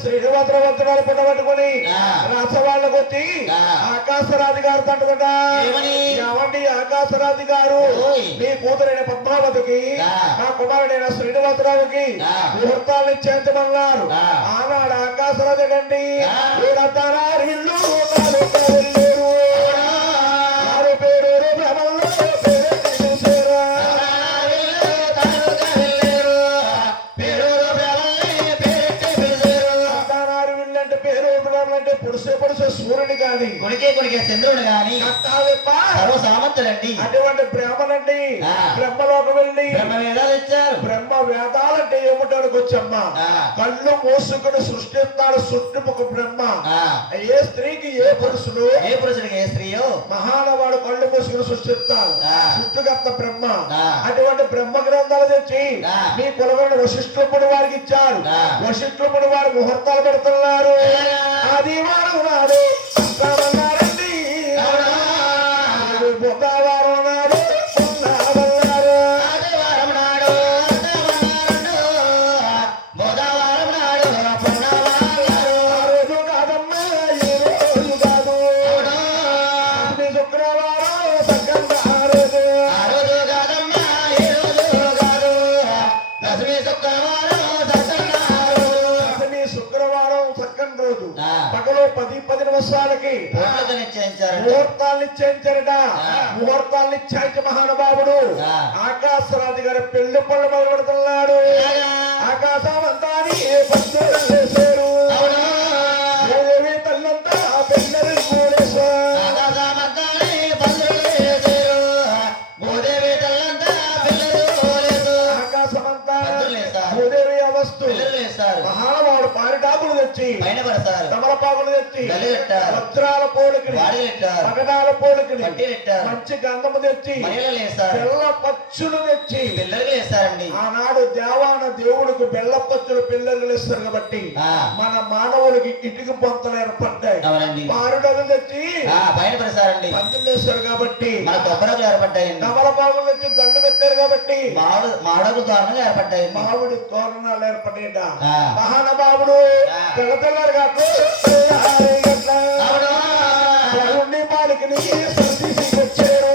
శ్రీనివాసరావు పట్టుకొని రాసవాళ్ళకు వచ్చి ఆకాశరాజు గారు తండ్రి ఏమండి ఆకాశరాజు గారు మీ కూతురైన పద్మావతికి మా కుమారుడైన శ్రీనివాసరావుకి ముహూర్తాలు ఇచ్చేంతమన్నారు. ఆనాడు ఆకాశరాజు గండి ఇల్లు సూర్యుని గాని కొనికే చంద్రుడు గాని సర్వసామంతులండి అటువంటి బ్రహ్మలండి బ్రహ్మలోకి వెళ్ళి బ్రహ్మ వేదాలు ఇచ్చారు. బ్రహ్మ వేదాలంటే ఏమిటానికి వచ్చమ్మా కళ్ళు మూసుకుని సృష్టిస్తాడు చుట్టుముఖ బ్రహ్మ. ఏ స్త్రీకి ఏ పురుషుడికి ఏ స్త్రీయో మహానవాడు కళ్ళు మూసుకుని సృష్టిస్తాడు సృష్టికర్త బ్రహ్మ. అటువంటి బ్రహ్మ గ్రంథాలు తెచ్చి మీ కులగొండ వశిష్ఠుడు వారికి ఇచ్చారు. వశిష్ఠుడు వారు ముహూర్తాలు పెడుతున్నారు. అది వారు నాడు రామన్నారండి బుధవారం నాడు ముహూర్తాలు నిశ్చయించారట. ముహూర్తాలు నిశ్చయించి మహానుభావుడు ఆకాశరాజు గారి పెళ్లి పళ్ళు మొదలు పెడుతున్నాడు. ఆకాశమంతాని వేశారు తల్లంతా పెళ్ళని ఆకాశమంతా భూదేవి అవస్తు మహానుభావుడు పారిటాకులు తెచ్చి తమలపాకులు తెచ్చి వజ్రాల పోలికని పగడాల పోలికని మంచి గంధము తెచ్చి బెల్ల పచ్చులు తెచ్చి పిల్లలు వేస్తారండి. ఆనాడు దేవాన దేవుడికి బెల్ల పచ్చులు పిల్లలు వేస్తారు కాబట్టి మన మానవులకి ఇటుక పొంతలు ఏర్పడ్డాయి. పారుడలు తెచ్చి పంచులు వేస్తారు కాబట్టి కొబ్బరకులు ఏర్పడ్డాయి. తమలపాకులు తెచ్చి దండు పెట్టారు కాబట్టి మామిడి తోరణాలు ఏర్పడ్డాయి. మామిడి తోరణాలు ఏర్పడ్డాయి. మహానుభావుడు తెల్లతెల్లారు కాదు పాలికని వచ్చారు.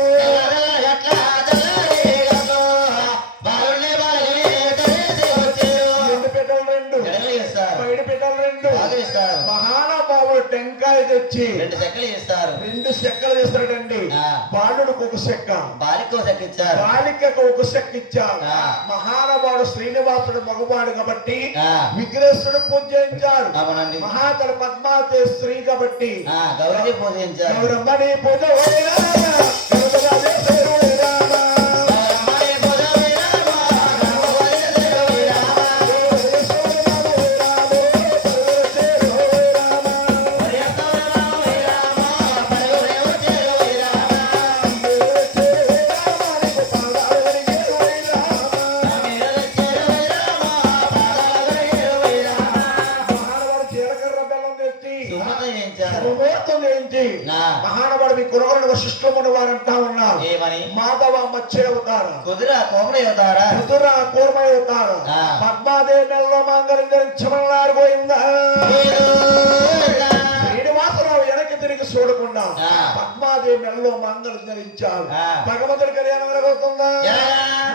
మహానుభావుడు టెంకాయ తెచ్చి 2 చెక్కలు చేస్తారు. 2 చెక్కలు చేస్తాడండి. బాలుడికి 1 చెక్క, బాలిక 1 చెక్క ఇచ్చారు. బాలికకు 1 చెక్క ఇచ్చారు. మహానుభావుడు శ్రీనివాసుడు మగవాడు కాబట్టి విఘ్నేశ్వరుడు పూజ చేయించారు. మహాతల పద్మావతి స్త్రీ కాబట్టి గౌరవ పూజ చేయించారు. గౌరమ్మని పూజ మహానుభావుడు మీ కురగొండ వశిష్ఠుడు వారు అంటా ఉన్నారు. మాధవ మత్స్య అవతారం, కుదుర కోమల అవతారం, కుదుర కూర్మ అవతారం, పద్మాదేవి నెలలో మాంగళ్యం ధరించమన్నారు. పోయిందా శ్రీనివాసరావు వెనక్కి తిరిగి చూడకుండా పద్మాదేవి నెలలో మాంగళ్యం ధరించారు. భగవంతుడి కళ్యాణం జరుగుతుందా?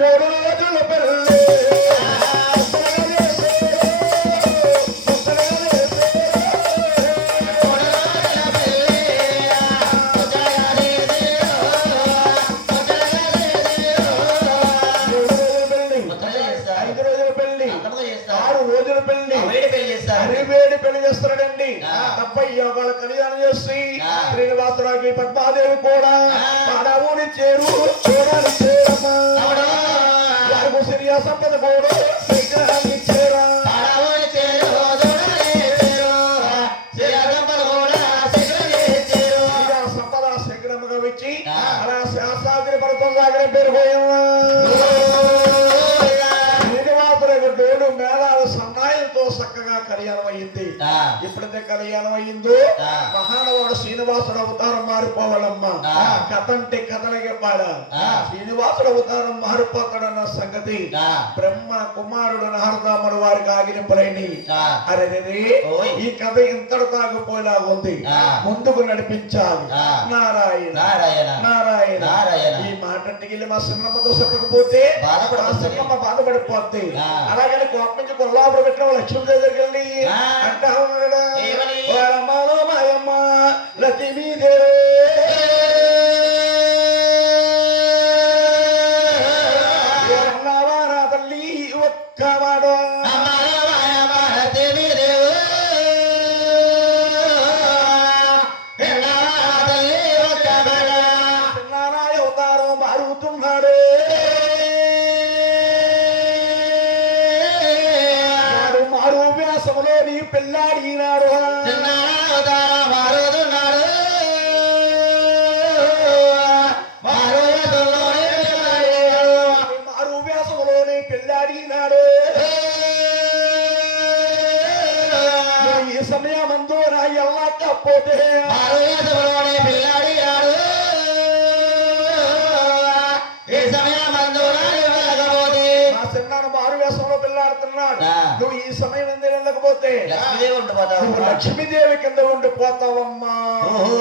3 రోజుల పెళ్లి వాళ్ళ కళ్యాణం చేసి ఆ. శ్రీనివాసరావుకి పద్మాదేవి కూడా పడవుని చేరు చూడాలి చేరమ్మా అవును. వారికి సిరియా సంపద కూడా విగ్రహాన్ని ఇచ్చేరా పడవుని చేరు, చూడని చేరు, శ్రీరంగంపద కూడా శిఖరని చేరు. ఇక సంపద శీఘ్రముగా వచ్చి ఆ. అలా శాస్త్రాద్రి పర్వతం దగ్గర పెరిగిపోయామా శ్రీనివాసరావు డోలు మేళాలు సన్నాయంతో చక్కగా కళ్యాణం అయ్యింది ఆ. ఎప్పుడైతే కళ్యాణం అయ్యిందో ఆ. మహానవాడు శ్రీనివాసుడు అవతారం మారిపోవాలమ్మా ఆ. కథ అంటే కథలకే పాడాలి ఆ. శ్రీనివాసుడు అవతారం మారిపోతాడన్న సంగతి ఆ. బ్రహ్మ కుమారుడు నారదాముడు వారికి ఆగిలింపలేని ఆ. అరే ఓయ్. ఈ కథ ఇంతటి తాగిపోయేలా ఉంది ఆ. ముందుకు నడిపించాలి ఆ. నారాయణ నారాయణ. నారాయణ నారాయణ. ఈ మాట వెళ్ళి మా సిన్నమ్మతో చెప్పకపోతే బాధపడిపోతుంది. మా సిన్నమ్మ బాధపడిపోద్ది ఆ. అలాగని కోపం నుంచి కొల్లాపురం పెట్టిన లక్ష్మి దగ్గరికి వెళ్ళి ఆ. అంటా ఉన్నాడు ఏమని? ఓరమ్మలో మాయమ్మ లక్ష్మీదేవి ఏమన్నావా నా తల్లి ఒక్క మాట చిన్నారాయ అవతారం మారుతున్నాడు వాడు మారు వ్యాసములో నీ పిల్లాడినాడు మారు వ్యాసములో నీ పిల్లాడినాడు ఈ సమయమందు నా ఎల్లకపోతే నా చిన్నాడు మారు వ్యాసంలో పిల్లాడుతున్నాడు ఆ. నువ్వు ఈ సమయం ఎందుకు వెళ్ళకపోతే లక్ష్మీదేవి ఉండిపోతావు. నువ్వు లక్ష్మీదేవి కింద ఉండిపోతావమ్మా ఓహో.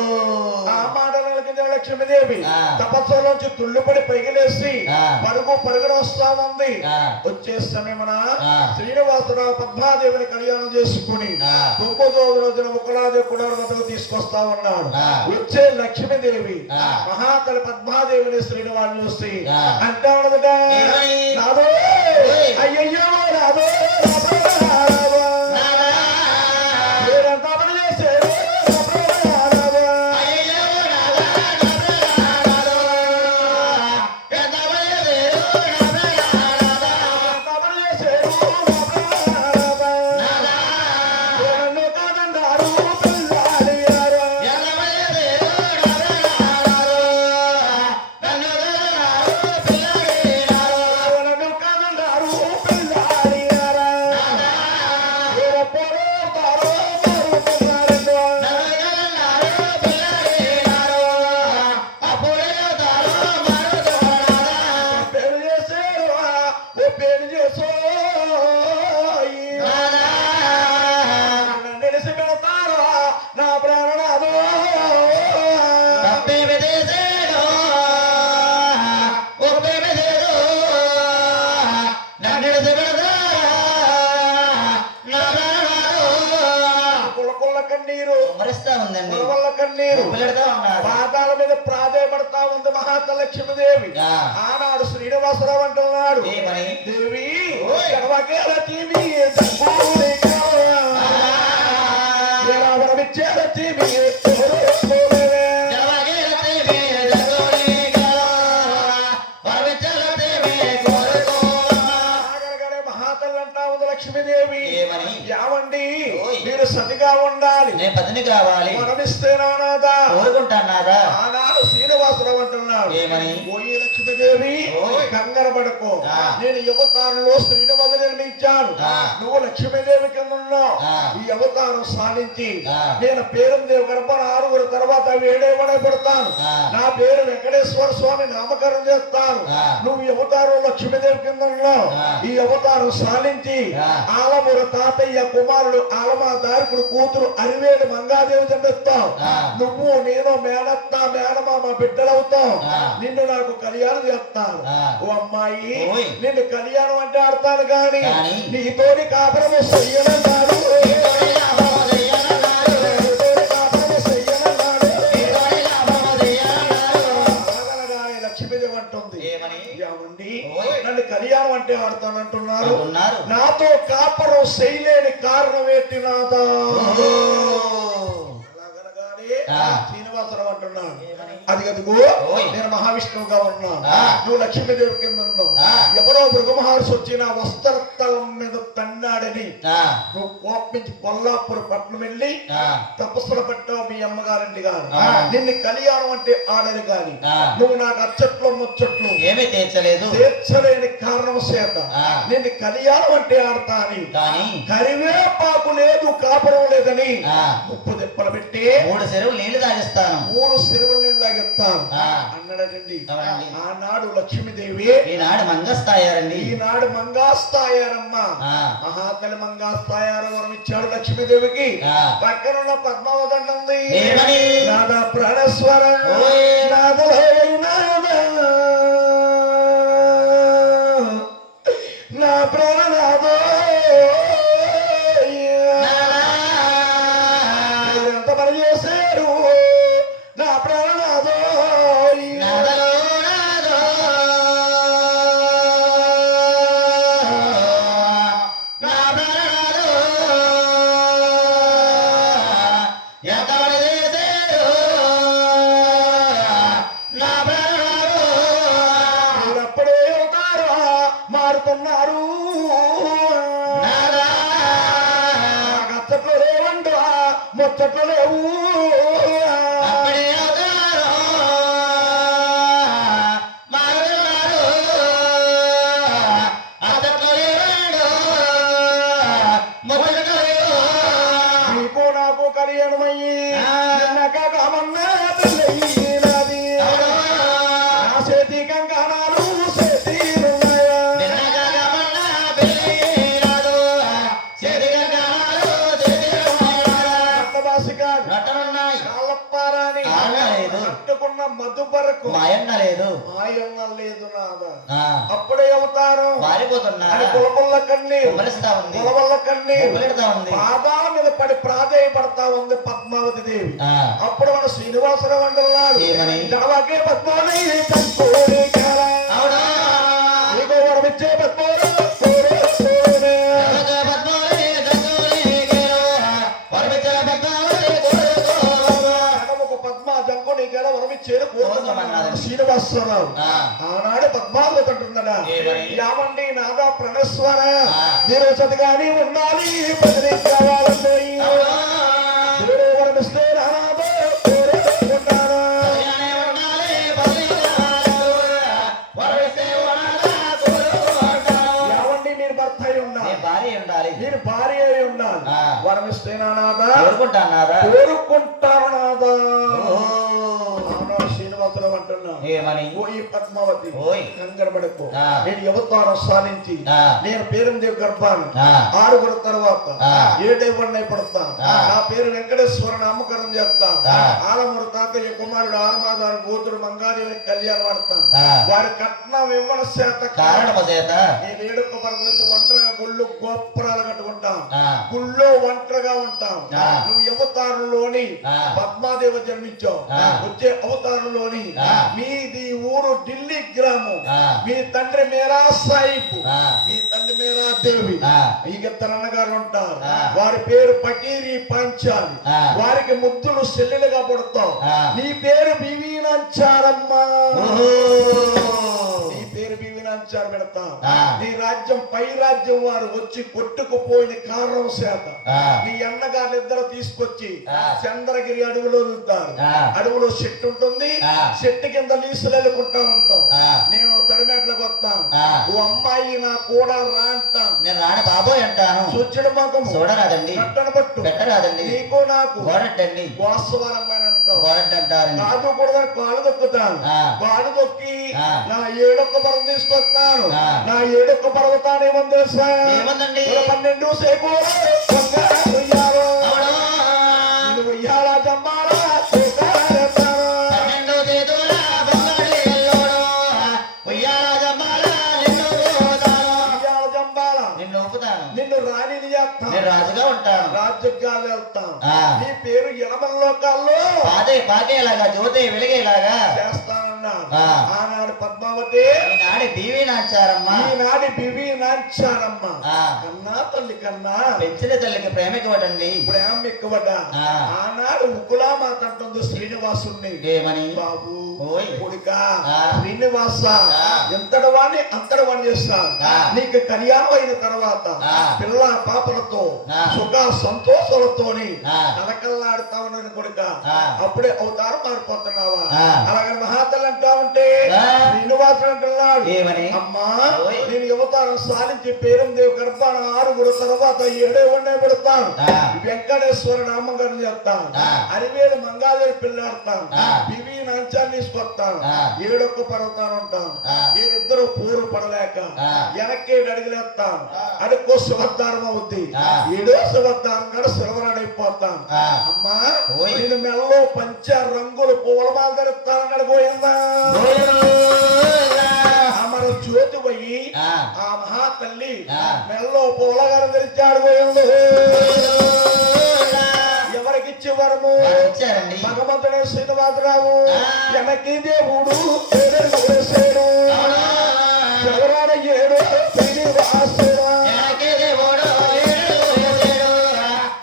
ఆ మాటల కింద లక్ష్మీదేవి ఆ. తపస్సులోంచి తుళ్ళిపడి పైకిలేసి ఆ. పరుగున వస్తా ఉంది ఆ. వచ్చే సమయమున ఆ. శ్రీనివాసరావు పద్మాదేవిని కళ్యాణం చేసుకుని ఆ. 9వ రోజున ఒకలాదేవి కూడా వద్దకు తీసుకొస్తా ఉన్నాడు ఆ. వచ్చే లక్ష్మీదేవి ఆ. మహాతలి పద్మాదేవిని శ్రీనివాసుని చూసి ఆ. అంటా ఉన్నదట ఏమని? నాదో ఓయ్. అయ్యయ్యో నాదో నాదో మీరంతా పని చేశారు నాదో నా ప్రాణనాథో కులకుల కన్నీరు మరిస్తా ఉందండి. కులవల్ల కన్నీరు పెడతా ఉన్నారు. పాదాల మీద ప్రాధేయపడతా ఉంది మహాతలక్ష్మీదేవి ఆ. ఆనాడు శ్రీనివాసరావు అంటున్నాడు ఏమని? దేవి ఓయ్. గర్వకేల తీమి దంపూడి కావా. వరమిచ్చేల తీమి కోరుకోలేవే. ఆగరగరే మహాతల్లి అంటా ఉంది లక్ష్మీదేవి ఏమని? యావండి ఓయ్. మీరు సతిగా ఉండాలి నేను పదిని కావాలి వరమిస్తే నానాదా కోరుకుంటాన్నారా? ఆనాడు శ్రీనివాసరావు అంటున్నాడు ఏమని? పోయి లక్ష్మీదేవి ఓయ్. కంగారు పడకు ఆ. నేను అవతారంలో శ్రీనివాసు నిర్మించాను ఆ. నువ్వు లక్ష్మీదేవి కింద ఉన్నావు ఆ. ఈ అవతారం సాధించి ఆ. నేను పేరు దేవు గడపన 6 తర్వాత వేడేవడే పెడతాను ఆ. నా పేరు వెంకటేశ్వర స్వామి నామకరణం చేస్తాను ఆ. నువ్వు ఈ అవతారం లక్ష్మీదేవి కింద ఉన్నావు ఆ. ఈ అవతారం సాధించి ఆ. ఆలమూరు తాతయ్య కుమారుడు ఆలమా దారికుడు కూతురు అరివేలు మంగాదేవి జన్మిస్తావు ఆ. నువ్వు నేను మేనత్త మేనమామ బిడ్డలవుతాం ఆ. నిన్ను నాకు కళ్యాణం చేస్తాను ఆ. ఓ అమ్మాయి ఓయ్. నిన్ను కళ్యాణం అంటే ఆడతాను గాని కానీ నీతోని కాపురము చెయ్యనన్నాడు నీతోని కాపురము చెయ్యనన్నాడు అనగానే లక్ష్మీదేవి అంటుంది ఏమని? ఏమండి ఓయ్. నన్ను కళ్యాణం అంటే ఆడతానంటున్నారు ఉన్నారు. నాతో కాపురం చేయలేని కారణం ఏంటి నాదా ఓహో. అలాగ శ్రీనివాసరావు అంటున్నాడు. ఏమని? అది అదిగో ఓయ్. నేను మహావిష్ణువుగా ఉన్నాను, ఆ. నువ్వు లక్ష్మీదేవి కింద ఉన్నావు. ఆ. ఎవరో భృగు మహర్షి వచ్చి నా వస్త్రతలం మీద తన్నాడని ఆ, నువ్వు కోపించి కొల్లాపూర్ పట్నం వెళ్ళి ఆ, తపస్సులు పెట్టావు మీ అమ్మగారింటి గాని. ఆ. నిన్ను కళ్యాణం అంటే ఆడని గాని ఆ. నువ్వు నాకు అచ్చట్లు ముచ్చట్లు ఏమీ తీర్చలేదు. తీర్చలేని కారణం చేత ఆ. నిన్ను కళ్యాణం అంటే ఆడతా అని కానీ కరివేపాకు లేదు కాపురం లేదని ఆ. ఉప్పు తిప్పలు పెట్టి 3 చెరువులు నీళ్లు తాగిస్తాను. 3 చెరువులు నీళ్ళు తాగిస్తాను ఆ. అన్నాడండి. అవునండి. ఆనాడు లక్ష్మీదేవి ఈనాడు మంగస్తాయారండి. ఈనాడు మంగాస్తాయారమ్మ ఆ. మహాతలి మంగాస్తాయారు వరం ఇచ్చాడు లక్ష్మీదేవికి. ఆ. పక్కనున్న పద్మావతి అంటుంది, ఏమని? నాదా ప్రాణేశ్వర ఓయ్. నాదలే నాదా నా ప్రాణనాథో ఎంత పని చేశారు నా ప్రాణనాథో నాదలో నాదో. నా ప్రాణనాదో. ఎంతమంది చేశారు నా ప్రాణనాదో. అప్పుడే అవుతారా మారుతున్నారు నాదా. గచ్చట్లు లేవండు ముచ్చట్లు లేవు అప్పుడే అవుతారో మారుతున్నారు. అతట్లో లేవాడు ముచ్చట్లు లేవు. నీకు నాకు కళ్యాణమయ్యి ఆ. నిన్నక కామన్నా పెళ్ళయి నాది. అవును. నా చేతి కంకణాలు చేతిలున్నాయా నిన్నగా గమన్నా పెళ్ళినాడు. చేతిగా కాలాలు చేతిలో ఉన్నాయా. రక్తవాసి కాదు నట్టనున్నాయి. కాళ్ళప్పారాని కాళ్ళ లేదు. కట్టుకున్న మధుపరకు మాయన్న లేదు. మాయన్న లేదు నాదా. ఆ, అప్పుడే అవతారం అని పారిపోతున్నారా. కులబల్ల కన్నీరు కుమరిస్తా ఉంది. కులబల్ల కన్నీరు కుమిలిడతా ఉంది. పాదాల మీద పడి ప్రాధేయపడతా ఉంది పద్మావతి దేవి. ఆ, అప్పుడు మన శ్రీనివాసరావు అంటున్నాడు, ఏమని? నాకే పద్మావతి కంకోడి కారా. అవునా. నీకు వరమిచ్చే పద్మావతి కోరే కోరే. ఎవరితో పద్మావతి గంగోలీకేలో, పరమిచ్చల పద్మావతి కోరుకోరు. ఒక పద్మ జంకు నీకేలా వరమిచ్చేది కోరుకున్నాడు కోరుకోమన్నాడు. శ్రీనివాసరావు. ఆ, ఆనాడు పద్మావతి అంటున్నాడా, ఏమని? యామండి నాదా ప్రణస్వర ఆ. మీరు చదిగాని ఉండాలి పదిని కావాలండి. అవునా. దేవుడు వరమిస్తే నాదా కోరుకుంటారా. సరిగానే ఉండాలి పదిహేను. వరమిస్తే వరాలా కోరుకుంటాను. యావండి మీరు భర్త అయి ఉండాలి, నీ భార్య ఉండాలి. మీరు భార్య అయి ఉండాలి. ఆ. వరమిస్తే నాదా కోరుకుంటానారా. కోరుకుంటారు నాదా. ఓహో. ఆనాడు శ్రీనివాసరావు అంటున్నా, ఏమని? ఓ ఈ పద్మావతి ఓయ్. కంగరబడకు. ఆ. నేను అవతారం సాధించి ఆ. నేను పేరుదేవి గర్భాన్ని ఆ. 6 తర్వాత ఆ. 7 పడతాను. ఆ. నా పేరు వెంకటేశ్వర నామకరణం చేస్తాను. ఆ. ఆలమూరు తాతయ్య కుమారుడు ఆలమాదారు కూతురు మంగాదేవిని కళ్యాణం ఆడతాను. ఆ. వారి కట్నం ఇవ్వన చేత కారణము చేత. నేను ఏడుక పరమేసి ఒంటరిగా గుళ్ళు గోపురాలు కట్టుకుంటాం, ఆ. గుళ్ళో ఒంటరిగా ఉంటాం. ఆ. నువ్వు అవతారంలోని ఆ. పద్మాదేవి జన్మించావు. ఆ. వచ్చే అవతారంలోని ఆ. మీది ఊరు ఢిల్లీ గ్రామం. ఆ. మీ తండ్రి మేరా సాహిబ్, ఆ. మీ తండ్రి మేరా దేవి. ఆ. ఇక అన్నగారు ఉంటారు. ఆ. వారి పేరు పకీరి పంచాలి. ఆ. వారికి ముద్దులు చెల్లెలుగా పుడతావు. ఆ. నీ పేరు బివీనంచారమ్మా. ఓహో. నీ పేరు బివీనంచారు పెడతా. ఆ. నీ రాజ్యం పై రాజ్యం వారు వచ్చి కొట్టుకుపోయిన కారణం చేత ఆ. నీ అన్నగారు ఇద్దరు తీసుకొచ్చి ఆ. చంద్రగిరి అడవిలో వెళ్తారు. ఆ. అడవిలో చెట్టు ఉంటుంది, ఆ. చెట్టు కింద లీసులు వెళ్ళుకుంటా ఉంటాం. ఆ. నేను తడిమెట్లకు వస్తాను, ఆ. ఓ అమ్మాయి నా కూడా రా అంటాను. నేను రాని బాబోయ్ అంటాను. సూర్యుడు ముఖము చూడరాదండి. కట్టను పట్టు పెట్టరాదండి. నీకు నాకు గోరట్టండి. వాస్తవరమైన అంటావు. గోరట్టు అంటారండి. కాదు కూడా కాలు దొక్కుతాను. ఆ. కాలు దొక్కి ఆ. నా 7 పర్వతం తీసుకొస్తాను. ఆ. నా 7 పర్వతాన్ని ఏమని తెలుసా? ఏముందండి? 12 సేకూరు బంగారు ఉయ్యాలో. అవును. ఇది ఉయ్యాల జంబాల సేకారెత్తాను. 12 చేతుల బంగారు ఎల్లోడు. ఉయ్యాల జంబాల నిన్ను ఊపుతాను. ఉయ్యాల జంబాల నిన్ను ఊపుతాను. నిన్ను రాణిని చేస్తాను, నేను రాజుగా ఉంటాను. రాజ్యంగాలు వెళ్తాం. ఆ. నీ పేరు ఎనమల లోకాల్లో పాకేలాగా జ్యోతి వెలిగేలాగా చేస్తానన్నాడు. ఆ. ఆనాడు పద్మావతి పద్మావతి ఈనాడి బీవీ నాచారమ్మ ఈనాటి బివి నాచారమ్మ ఆ. కన్నా తల్లి కన్నా పెంచిన తల్లికి ప్రేమికవటండి ప్రేమ ఎక్కువట ఆ. ఆనాడు ఉకులామాత అంటుంది శ్రీనివాసుని ఏమని బాబు ఓయ్. కొడుక ఆ. శ్రీనివాస ఆ. ఎంతటి వాడిని అంతటి వాడిని చేస్తా ఆ. నీకు కళ్యాణం అయిన తర్వాత ఆ. పిల్ల పాపలతో ఆ. సుఖ సంతోషాలతోని ఆ. కలకల్లాడుతా ఉన్నది కొడుక ఆ. అప్పుడే అవతారం మారిపోతున్నావా ఆ. అలాగే మహాతల్లి అంటా ఉంటే ఆ. శ్రీనివాసుడు అంటున్నాడు ఏమని అమ్మా ఓయ్. నేను యువతారం సాధించి పేరం దేవు గర్భాన 6 తర్వాత 7 ఉండే పెడతాను ఆ. వెంకటేశ్వర నామగారిని చేస్తాను ఆ. అరివేలు మంగాదేవి పిల్లాడతాను ఆ. బివి నాంచాన్ని తీసుకొస్తాను ఆ. 7 పర్వతాలు ఉంటాను ఆ. వీరిద్దరూ పూరు పడలేక ఆ. వెనక్కి అడిగిలేస్తాను అడుక్కో శివద్ధారం అవుద్ది ఆ. 7వ శివద్ధారం కూడా శిలవరాడైపోతాను ఆ. అమ్మా ఓయ్. నేను మెల్లో పంచ రంగులు పూలమాల ధరిస్తానన్నాడు పోయిందా అమర జ్యోతి పోయి ఆ. ఆ మహాతల్లి ఆ. మెల్లో పూలగారం ధరించాడు పోయింది ఎవరికిచ్చి వరము వచ్చారండి భగవంతుడు శ్రీనివాసరావు ఆ. వెనక్కి దేవుడు ఏడు వేసాడు ఎవరాడ 7 శ్రీనివాసుడు వెనక్కి దేవుడు ఏడు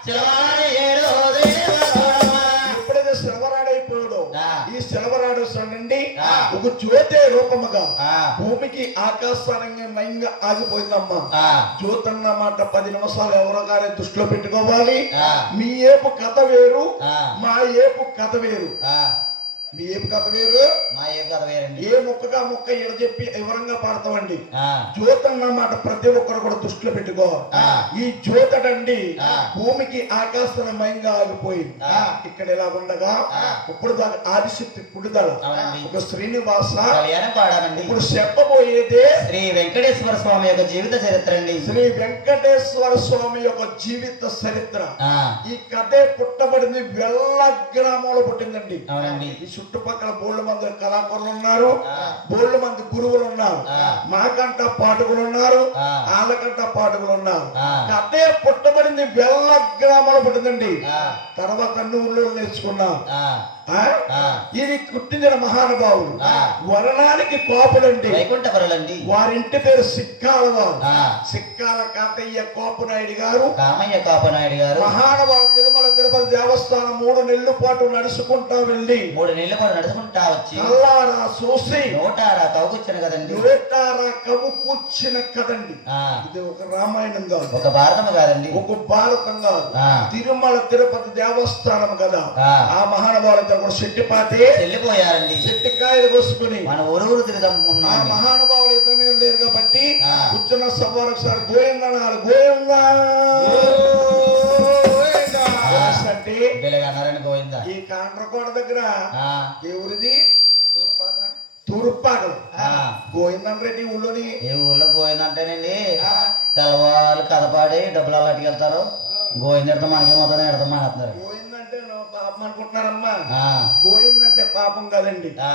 శిలవాడ ఏడు దేవతోడమ్మ. ఎప్పుడైతే శిలవరాడైపోయాడు ఆ. ఈ శిలవరాడు నుండి ఆ. ఒక జ్యోతి రూపముగా ఆ. భూమికి ఆకాశానికి మయంగా ఆగిపోయిందమ్మా ఆ. జ్యోతన్న మాట 10 నిమిషాలు ఎవరో గారి దృష్టిలో పెట్టుకోవాలి ఆ. మీ ఏపు కథ వేరు ఆ. మా ఏపు కథ వేరు ఆ. మీ ఏపు కథ వేరు మా ఏ కథ వేరండి ఏ ముక్కగా ముక్క ఎడ చెప్పి వివరంగా పాడతామండి ఆ. జ్యోతన్న మాట ప్రతి ఒక్కరు కూడా దృష్టిలో పెట్టుకో ఆ. ఈ జ్యోతడండి ఆ. భూమికి ఆకాశమయంగా ఆగిపోయింది ఆ. ఇక్కడ ఎలా ఉండగా ఆ. ఇప్పుడు దాకా ఆదిశక్తి పుడుదల అవునండి ఒక శ్రీనివాస కళ్యాణం పాడామండి ఇప్పుడు చెప్పబోయేదే శ్రీ వెంకటేశ్వర స్వామి యొక్క జీవిత చరిత్ర అండి శ్రీ వెంకటేశ్వర స్వామి యొక్క జీవిత చరిత్ర ఆ. ఈ కథే పుట్టబడింది వెల్ల గ్రామంలో పుట్టిందండి అవునండి ఈ చుట్టుపక్కల బోళ్ళ మంది కళాకారులు ఉన్నారు ఆ. బోళ్ళ మంది గురువులు ఉన్నారు ఆ. మాకంట పాఠకులు ఉన్నారు ఆ. వాళ్ళకంట పాఠకులు ఉన్నారు ఆ. కథే పుట్టబడింది వెల్ల గ్రామంలో పుట్టిందండి ఆ. తర్వాత అన్ని ఊళ్ళో నేర్చుకున్నాం ఆ. ఆ? ఆ. ఇది పుట్టించిన మహానుభావుడు ఆ. వరణానికి కోపులండి వైకుంఠపురులండి వారింటి పేరు సిక్కాల వారు ఆ. సిక్కాల కాకయ్య కోపనాయుడు గారు కామయ్య కాపనాయుడు గారు మహానుభావు తిరుమల తిరుపతి దేవస్థానం 3 నెలల పాటు నడుచుకుంటా వెళ్ళి 3 నెలలు కూడా నడుచుకుంటా వచ్చి కల్లారా చూసి నోటారా కవుకొచ్చాను కదండి నోటారా కవు కూర్చిన కదండి ఆ. ఇది ఒక రామాయణం కాదు ఒక భారతము కాదండి ఒక భారతం కాదు ఆ. తిరుమల తిరుపతి దేవస్థానం కదా ఆ. ఆ మహానుభావులతో కూడా చెట్టిపాతి చెల్లిపోయారండి చెట్టికాయలు కోసుకుని మన ఊరు ఆ తిరుగుతున్నాం మహానుభావులు ఇద్దరు లేరు కాబట్టి ఆ. కూర్చున్న సభ ఒకసారి గోయిందన్నారు గోయిందా అంటే వెలగన్నారని గోవింద ఈ కాండ్రకోట దగ్గర ఆ. ఎవరిది తూర్పాకలు ఆ. గోవిందన్ రెడ్డి ఊళ్ళోని ఏ ఊర్లో గోవిందంటేనండి తెల్లవాళ్ళు కథపాడి డబ్బులు అట్టుకెళ్తారు గోవిందడితో మనకి మొత్తం ఎడతాం మానేస్తున్నారు గోవిందంటే పాపం అనుకుంటున్నారమ్మా ఆ. గోవిందంటే పాపం కదండి ఆ.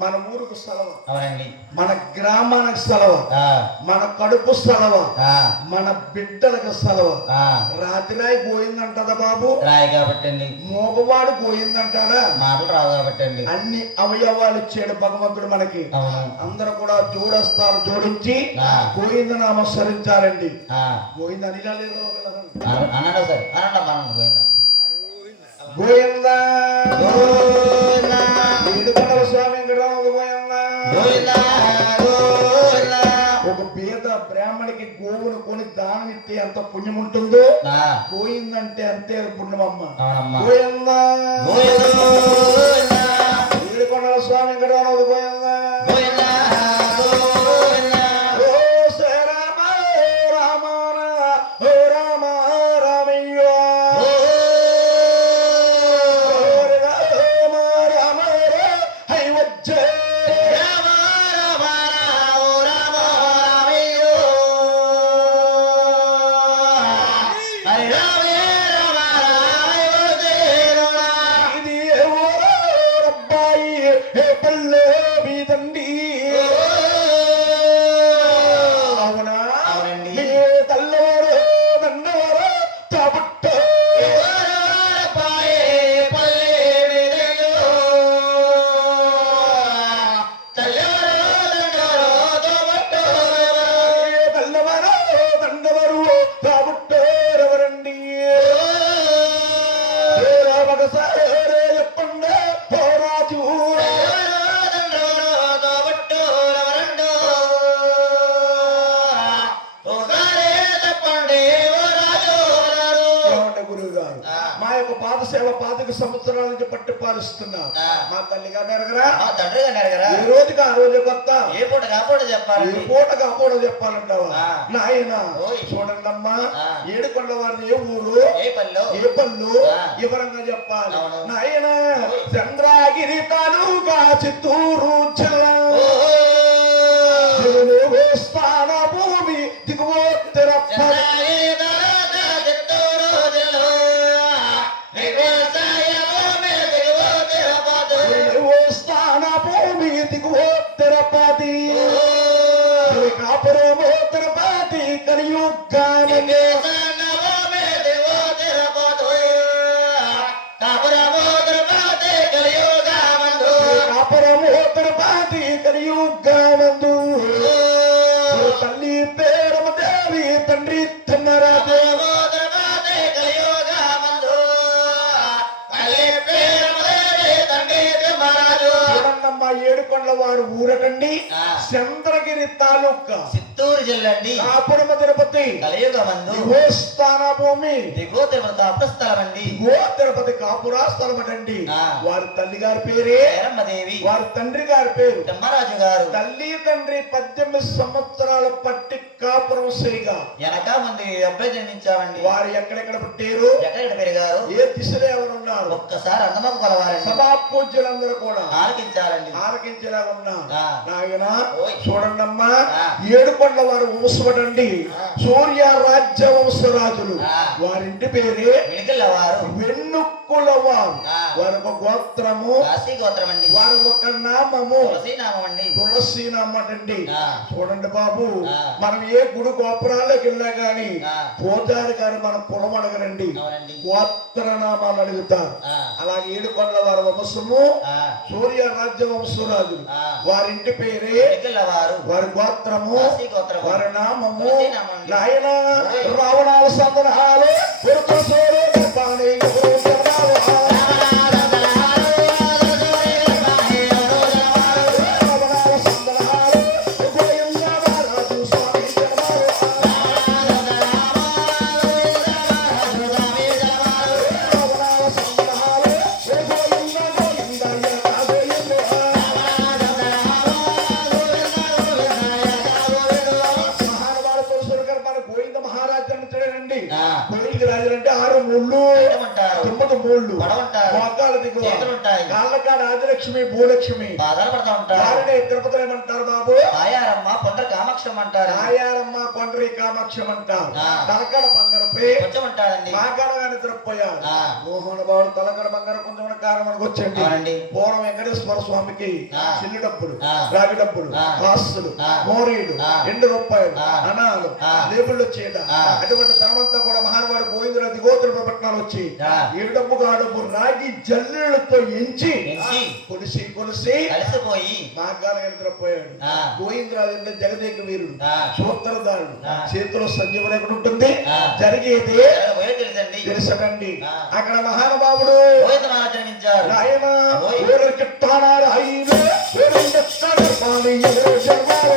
మన ఊరుకు సెలవు అవునండి మన గ్రామానికి సెలవు ఆ. మన కడుపు సెలవు ఆ. మన బిడ్డలకు సెలవు ఆ. రాత్రిరాయి గోయిందంటదా బాబు రాయి కాబట్టండి మోగవాడు గోయిందంటాడా మాటలు రావు కాబట్టండి అన్ని అవయవాలు ఇచ్చాడు భగవంతుడు మనకి అవును అందరూ కూడా జోడస్తాలు జోడించి ఆ. గోవిందని నమస్కరించారండి ఆ. గోవింద అనిలా లేదు అనండి సరే అనండి అనండి గోవింద గోవిందా గోవింద ఏడుకొండల స్వామి వెంకటరామ గోవిందా గోవింద గోవింద ఒక పేద బ్రాహ్మణికి గోవును కొని దానం ఇస్తే ఎంత పుణ్యం ఉంటుందో ఆ. గోయిందంటే అంతే పుణ్యమమ్మ అవునమ్మా గోయిందా గోవింద ఏడుకొండల స్వామి వెంకటరామ గోవిందా గోవింద గోవింద ఓ శ్రీరామ రామ ఓ రామ రామయ్యో రామ హై వచ్చే రామ రామ రామ రామ రామయ్యో హరి రామే రామ రామయ్యో దేరుడా ఇది సంవత్సరాల నుంచి పట్టి పాలిస్తున్నావు. మా తల్లిగా నెరగరా, మా తండ్రిగా నెరగరా. ఏ రోజుకి ఆ రోజు కొత్త, ఏ పూట కాపోట చెప్పాలి, ఏ పూట కాపోట చెప్పాలంటావా? నాయన ఓయ్. చూడండమ్మా, ఏడుకొండ వారిని ఏ ఊరు, ఏ పల్లెలో, ఏ పళ్ళు వివరంగా చెప్పాలి. నాయన చంద్రగిరి తాలూకా చిత్తూరు జిల్లా స్థాన భూమి దిగువోత్తర స్థాన భూమి దిగువోత్తరపతి కాపురమో తిరుపతి కలియుగానే కాపురమో తిరుపతి కలియుగానందు తల్లి పేరమ దేవి తండ్రి తిమ్మరాజు చూడండమ్మ ఏడుకొండల వారు ఊరకండి చంద్రగిరి తాలూకా చిత్తూరు జిల్లా అండి కాపురమ తిరుపతి కలియుగమందు స్థాన భూమి దిగువ తిరుపతి అప్రస్థలం అండి తిరుపతి కాపురా స్థలం అండి. వారి తల్లి గారి పేరే పేరమ్మదేవి, వారి తండ్రి గారి పేరు తిమ్మరాజు గారు. తల్లి తండ్రి 18 సంవత్సరాల పట్టి కాపురం సరిగా వెనక ముందు అప్పుడే జన్మించామండి. వారు ఎక్కడెక్కడ పుట్టారు, ఎక్కడ పెరిగారు, ఏ దిశలో ఎవరున్నారు, ఒక్కసారి అందమకు కలవారండి. సభా పూజ్యులందరూ కూడా ఆలకించాలండి, ఆలకించేలా ఉన్నారు. నాయన ఓయ్. చూడండమ్మా, ఏడుకొండల వారు వంశపడండి సూర్య రాజ్య వంశరాజులు. వారింటి పేరే వెనుకలవారు, వెన్నుక్కుల వారు. వారి ఒక గోత్రము, కాశీ గోత్రం అండి. వారి ఒక నామము తులసి నామం అండి. తులసి నామటండి. చూడండి బాబు, ఆ. మనం ఏ గుడి గోపురాలకు వెళ్ళా గాని ఆ. పూజారి గారు మన కులం అడగరండి, అవునండి. గోత్ర నామాలు అడుగుతారు. ఆ. అలాగే ఏడుకొండల వారి వంశము ఆ. సూర్య రాజ్య వంశరాజులు. ఆ. వారింటి పేరే వెనుకలవారు, వారి గోత్రము, కాశీ గోత్రము. వారి నామము. తులసి నామం అండి. నాయన ఓయ్. రావణాల సందర్భాలు రాజులంటే 6 ముళ్ళు, పడమంటారు, 9 మూళ్ళు, పడమంటారు, మోకాళ్ళ దిగువ, చేతులుంటాయి, కాళ్ళకాడ ఆదిలక్ష్మి భూలక్ష్మి. పాదాలు పడతా ఉంటారు. వారిని తిరుపతిలో ఏమంటారు బాబు? తాయారమ్మ పొండ్ర కామాక్షం అంటారు. ఆయారమ్మ కొండ్రి కామాక్షం అంటారు. ఆ. తలకడ బంగారపై కొంచెం అంటారండి. మాకాడగా నిద్రపోయారు. ఆ. మోహన బాబు తలకడ బంగారం కొంచెం కారణం వచ్చండి. అవునండి. పూర్వం వెంకటేశ్వర స్వామికి ఆ. చిల్లు డబ్బులు, ఆ. రాగి డబ్బులు, ఆ. ఆస్తులు, ఆ. మోరీలు, ఆ. 2 రూపాయలు, ఆ. అనాలు, ఆ. లేబుళ్ళు వచ్చేట. ఆ. అటువంటి ధనమంతా కూడా మహానుభావుడు గోవిందుల దిగోతుల పట్టణాలు వచ్చి ఆ. 7 డబ్బు ఆ డబ్బు రాగి జల్లులతో ఎంచి ఎంచి కొలిసి కలిసిపోయి మార్గాలు నిద్రపోయాడు. ఆ. గోవిందరాజు అంటే జగదేక వీరుడు, ఆ. సూత్రధారుడు. ఆ. చేతిలో సంజీవన ఎక్కడ ఉంటుంది, ఆ. జరిగేది పోయే తెలుసండి. తెలుసకండి. ఆ. అక్కడ మహానుభావుడు పోయిత జన్మించారు. ఆయన ఓయ్. ఊరకిట్టానారు ఆయన ఊరంగెత్తాడు స్వామి ఎవరో జన్మారు.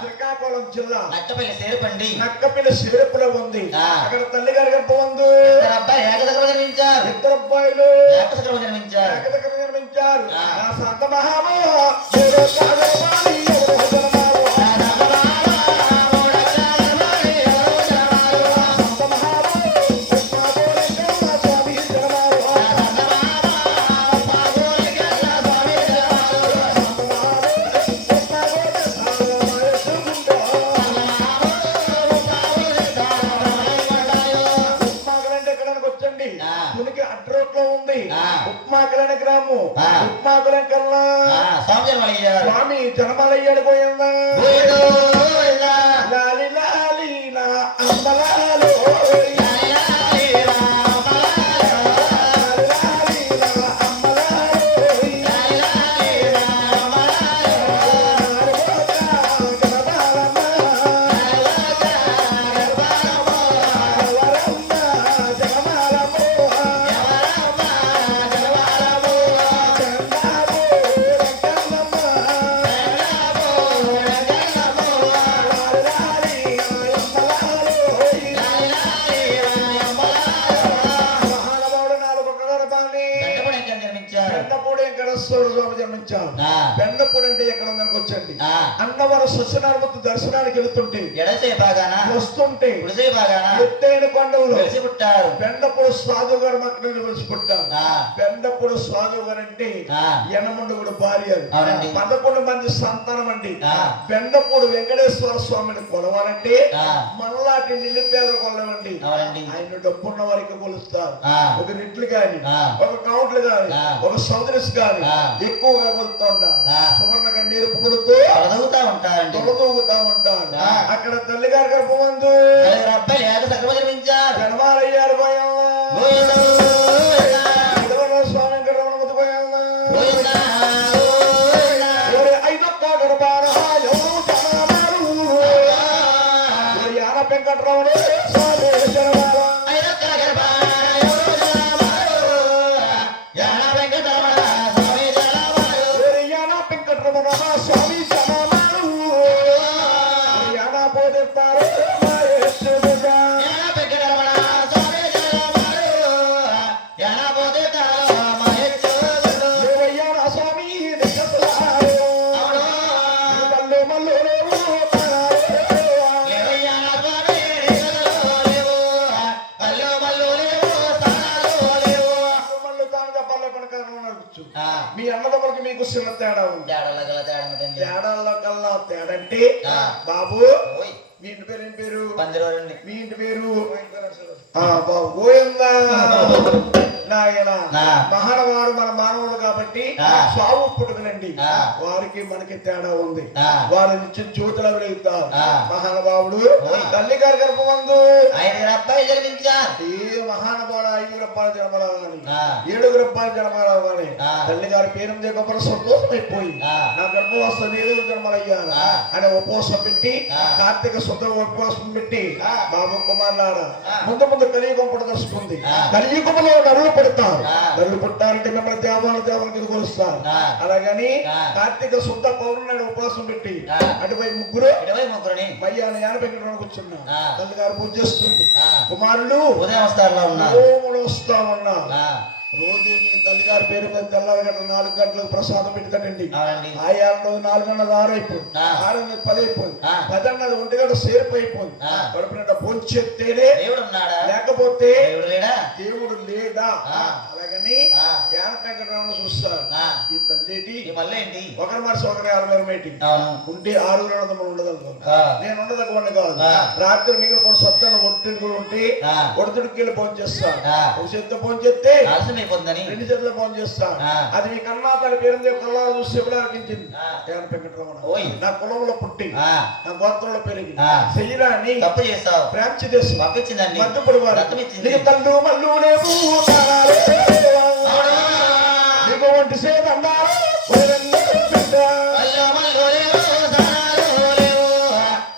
శ్రీకాకుళం జిల్లా నక్కపల్లి సేరుపండి. నక్కపిల్లి సేరుపులో ఉంది. ఆ. అక్కడ తల్లి గారి గర్భం ఉంది. ఇద్దరు అబ్బాయి ఏకదగ్రమ జన్మించారు. 2 అబ్బాయిలు ఏకదగ్రమ జన్మించారు. ఏకదగ్రమ నిర్మించారు. ఆ. నా సంత మహామోహ ఎవరో కాగలవాణి ఎవరో జనమారు. సంత మహామోహ ఉప్మాగోళంగా స్వామి జనమారు. ఉప్మాకలంటే ఎక్కడానికి వచ్చండి. ఆ. తునికి అడ్రోట్లో ఉంది. ఆ. ఉప్మాకలనే గ్రామం. ఆ. ఉప్మాకలం కల్లా స్వామి జన్మలయ్యారు. స్వామి జనమలయ్యాడు పోయిందా. పోయిడు ఇలా. లాలి లాలి నా అంబలాలు లాలి లాలి నా అంబలాలు వారు సత్యనారాయణ దర్శనానికి వెళుతుంటే ఎడసే బాగాన వస్తుంటే పుడిసే బాగాన ఎత్తైన కొండలు వెలిసి పుట్టారు. బెండపూడి స్వాదు గారు మక్కడిని వెలిసిపుట్టారు. ఆ. బెండపూడి స్వాదు గారు అంటే ఆ. యనమండుగుడు భార్య. అవునండి. 11 మంది సంతానం అండి. ఆ. బెండపూడి వెంకటేశ్వర స్వామిని కొలవాలంటే ఆ. మనలాంటి నిరుపేదలు కొలవండి. అవునండి. ఆయన డబ్బున్న వారికి కొలుస్తారు. ఆ. ఒక రెట్లు గాని ఆ. ఒక కౌంట్లు గాని ఆ. ఒక సౌదరిస్ గాని ఆ. ఎక్కువగా కొలుతూ ఉంటారు. ఆ. సువర్ణగా నీరు కొలుతూ కలదవుతా ఉంటారండి. తొలదూగుతా ఉంటారు. ఆ. అక్కడ తల్లిగారి గర్భమందు నలుగురు అబ్బాయిలు ఏక సక్రమ జన్మించారు. జన్మాలయ్యారు పోయావా గోవిందా, స్వామి గర్భమునకు పోయావా గోవిందా, గోవిందా. ఎవరి ఐదొక్క గర్భాన ఎవరు జనమారు ఎవరి యాన వెంకటరమణ స్వామి జనమారు ఐదొక్కల గర్భాన ఎవరు జనమారు? యాన వెంకటరమణ స్వామి జనమారు. ఎవరి యాన వెంకటరమణ స్వామి జనమారు ఎవరి యాన పోదెత్తారు మహేశ్వరుడా. యాన వెంకటరమణ స్వామి జనమారు. యాన పోతే తాళ మహేశ్వరుడు. ఎవరి యాన స్వామి నికసలారు అవును. మల్లు మల్లు లేవు పరారు. లేవయ్యాన స్వామి నీడలో లేవు. అల్లో మల్లో లేవు, స్థానాలు లేవు. మల్లు తాను చెప్పాలి పడకచ్చు. ఆ, మీ అన్నదమ్ములకి మీకు చిన్న తేడా ఉంది. తేడాల గల తేడా ఏమిటండి? తేడాల్లో కల్లా తేడంటే ఆ. బాబు ఓయ్, మీ ఇంటి పేరు ఏం పేరు? పందిరోడండి. మీ ఇంటి పేరు బాబు గోవిందా నాయన. నా. మహానవారు మన మానవులు కాబట్టి ఆ. స్వాము పుట్టుకనండి. ఆ. వారికి మనకి తేడా ఉంది. ఆ. వారు నిత్యం జ్యోతులు వెలుగుతారు. ఆ. మహానుభావుడు ఓయ్. తల్లి గారి గర్భమందు ఐదుగురు అబ్బాయిలు జన్మించారు. ఏ మహానుభావుడు 5 రూపాయల జన్మరావు కానీ ఆ. 7 రూపాయల జన్మరావు కానీ ఆ. తల్లి గారి పేరు మీద గొప్ప సంతోషమైపోయి ఆ. నా గర్భవస్థ 7 జన్మలయ్యారు ఆ. అని ఉపవాసం పెట్టి ఆ. కార్తీక శుద్ధ ఉపవాసం పెట్టి ఆ. బాబు కుమారులారా ఆ. ముందు ముందు కలియుగం పుట్టదలుచుకుంది. ఆ. కలియుగంలో నరులు పుడతారు. ఆ. నరులు పుట్టారంటే మిమ్మల్ని దేవాలకి కొలుస్తారు. ఆ. అలాగని ఆ. కార్తీక శుద్ధ పౌర్ణమి ఉపవాసం పెట్టి ఆ. అటువై ముగ్గురు ఇరవై ముగ్గురుని మయ్యాన యానబెంకటరమణ కూర్చున్నా. ఆ. తల్లి గారు పూజ చేస్తుంది. ఆ. కుమారులు ఉదయం వస్తారులో ఉన్నారు. నోములు వస్తా ఉన్నా. ఆ, రోజు మీ తల్లి గారి పేరు మీద తెల్లారి గంటల 4 గంటలకు ప్రసాదం పెడతాడండి. అవునండి. ఆయాలో 4 గంటల 6 అయిపోయింది. ఆ. 6 గంటల 10 అయిపోయింది. ఆ. 10 గంటల 1 గంట సేపు అయిపోయింది. ఆ. కడుపు నిండా భోంచేస్తేనే దేవుడు ఉన్నాడా? లేకపోతే దేవుడు లేడా? దేవుడు లేదా. ఆ. అలాగని ఆ. యాన వెంకటరమణ చూస్తారు. ఆ. ఈ తల్లేటి ఈ మళ్ళీ ఏంటి? ఒకరి మనిషి ఒకరి 60 మేటి అవును. ఉంటే 6 ఉండదు. ఆ. నేను ఉండదగ్గవాడిని కాదు. ఆ. రాత్రి మిగిలిన కొన్ని సత్తాను ఒత్తిడి ఉంటే ఆ. ఒడిదుడికి వెళ్ళి ఫోన్ చేస్తాను. ఆ. ఒక చేతితో ఫోన్ చేస్తే ఆలస్యం అయిపోతుందని. 2 చేతుల్లో ఫోన్ చేస్తాను. ఆ. అది మీ కన్నా తల్లి పేరు మీద కళ్ళాలు చూసి ఎవరాకించింది. ఆ. యాన వెంకటరమణ ఓయ్. నా కులంలో పుట్టి ఆ, నా గోత్రంలో పెరిగి ఆ. శరీరాన్ని తప్పు చేస్తావు. ప్రేమించి దేశం పంపించిందండి. మద్దుపడి వారు రక్తం ఇచ్చింది. నీకు తల్లు మల్లు లేవు తారాలు నీకు వంటి సేదండారు అల్లో మల్లో లేవు, స్థానాలు లేవు.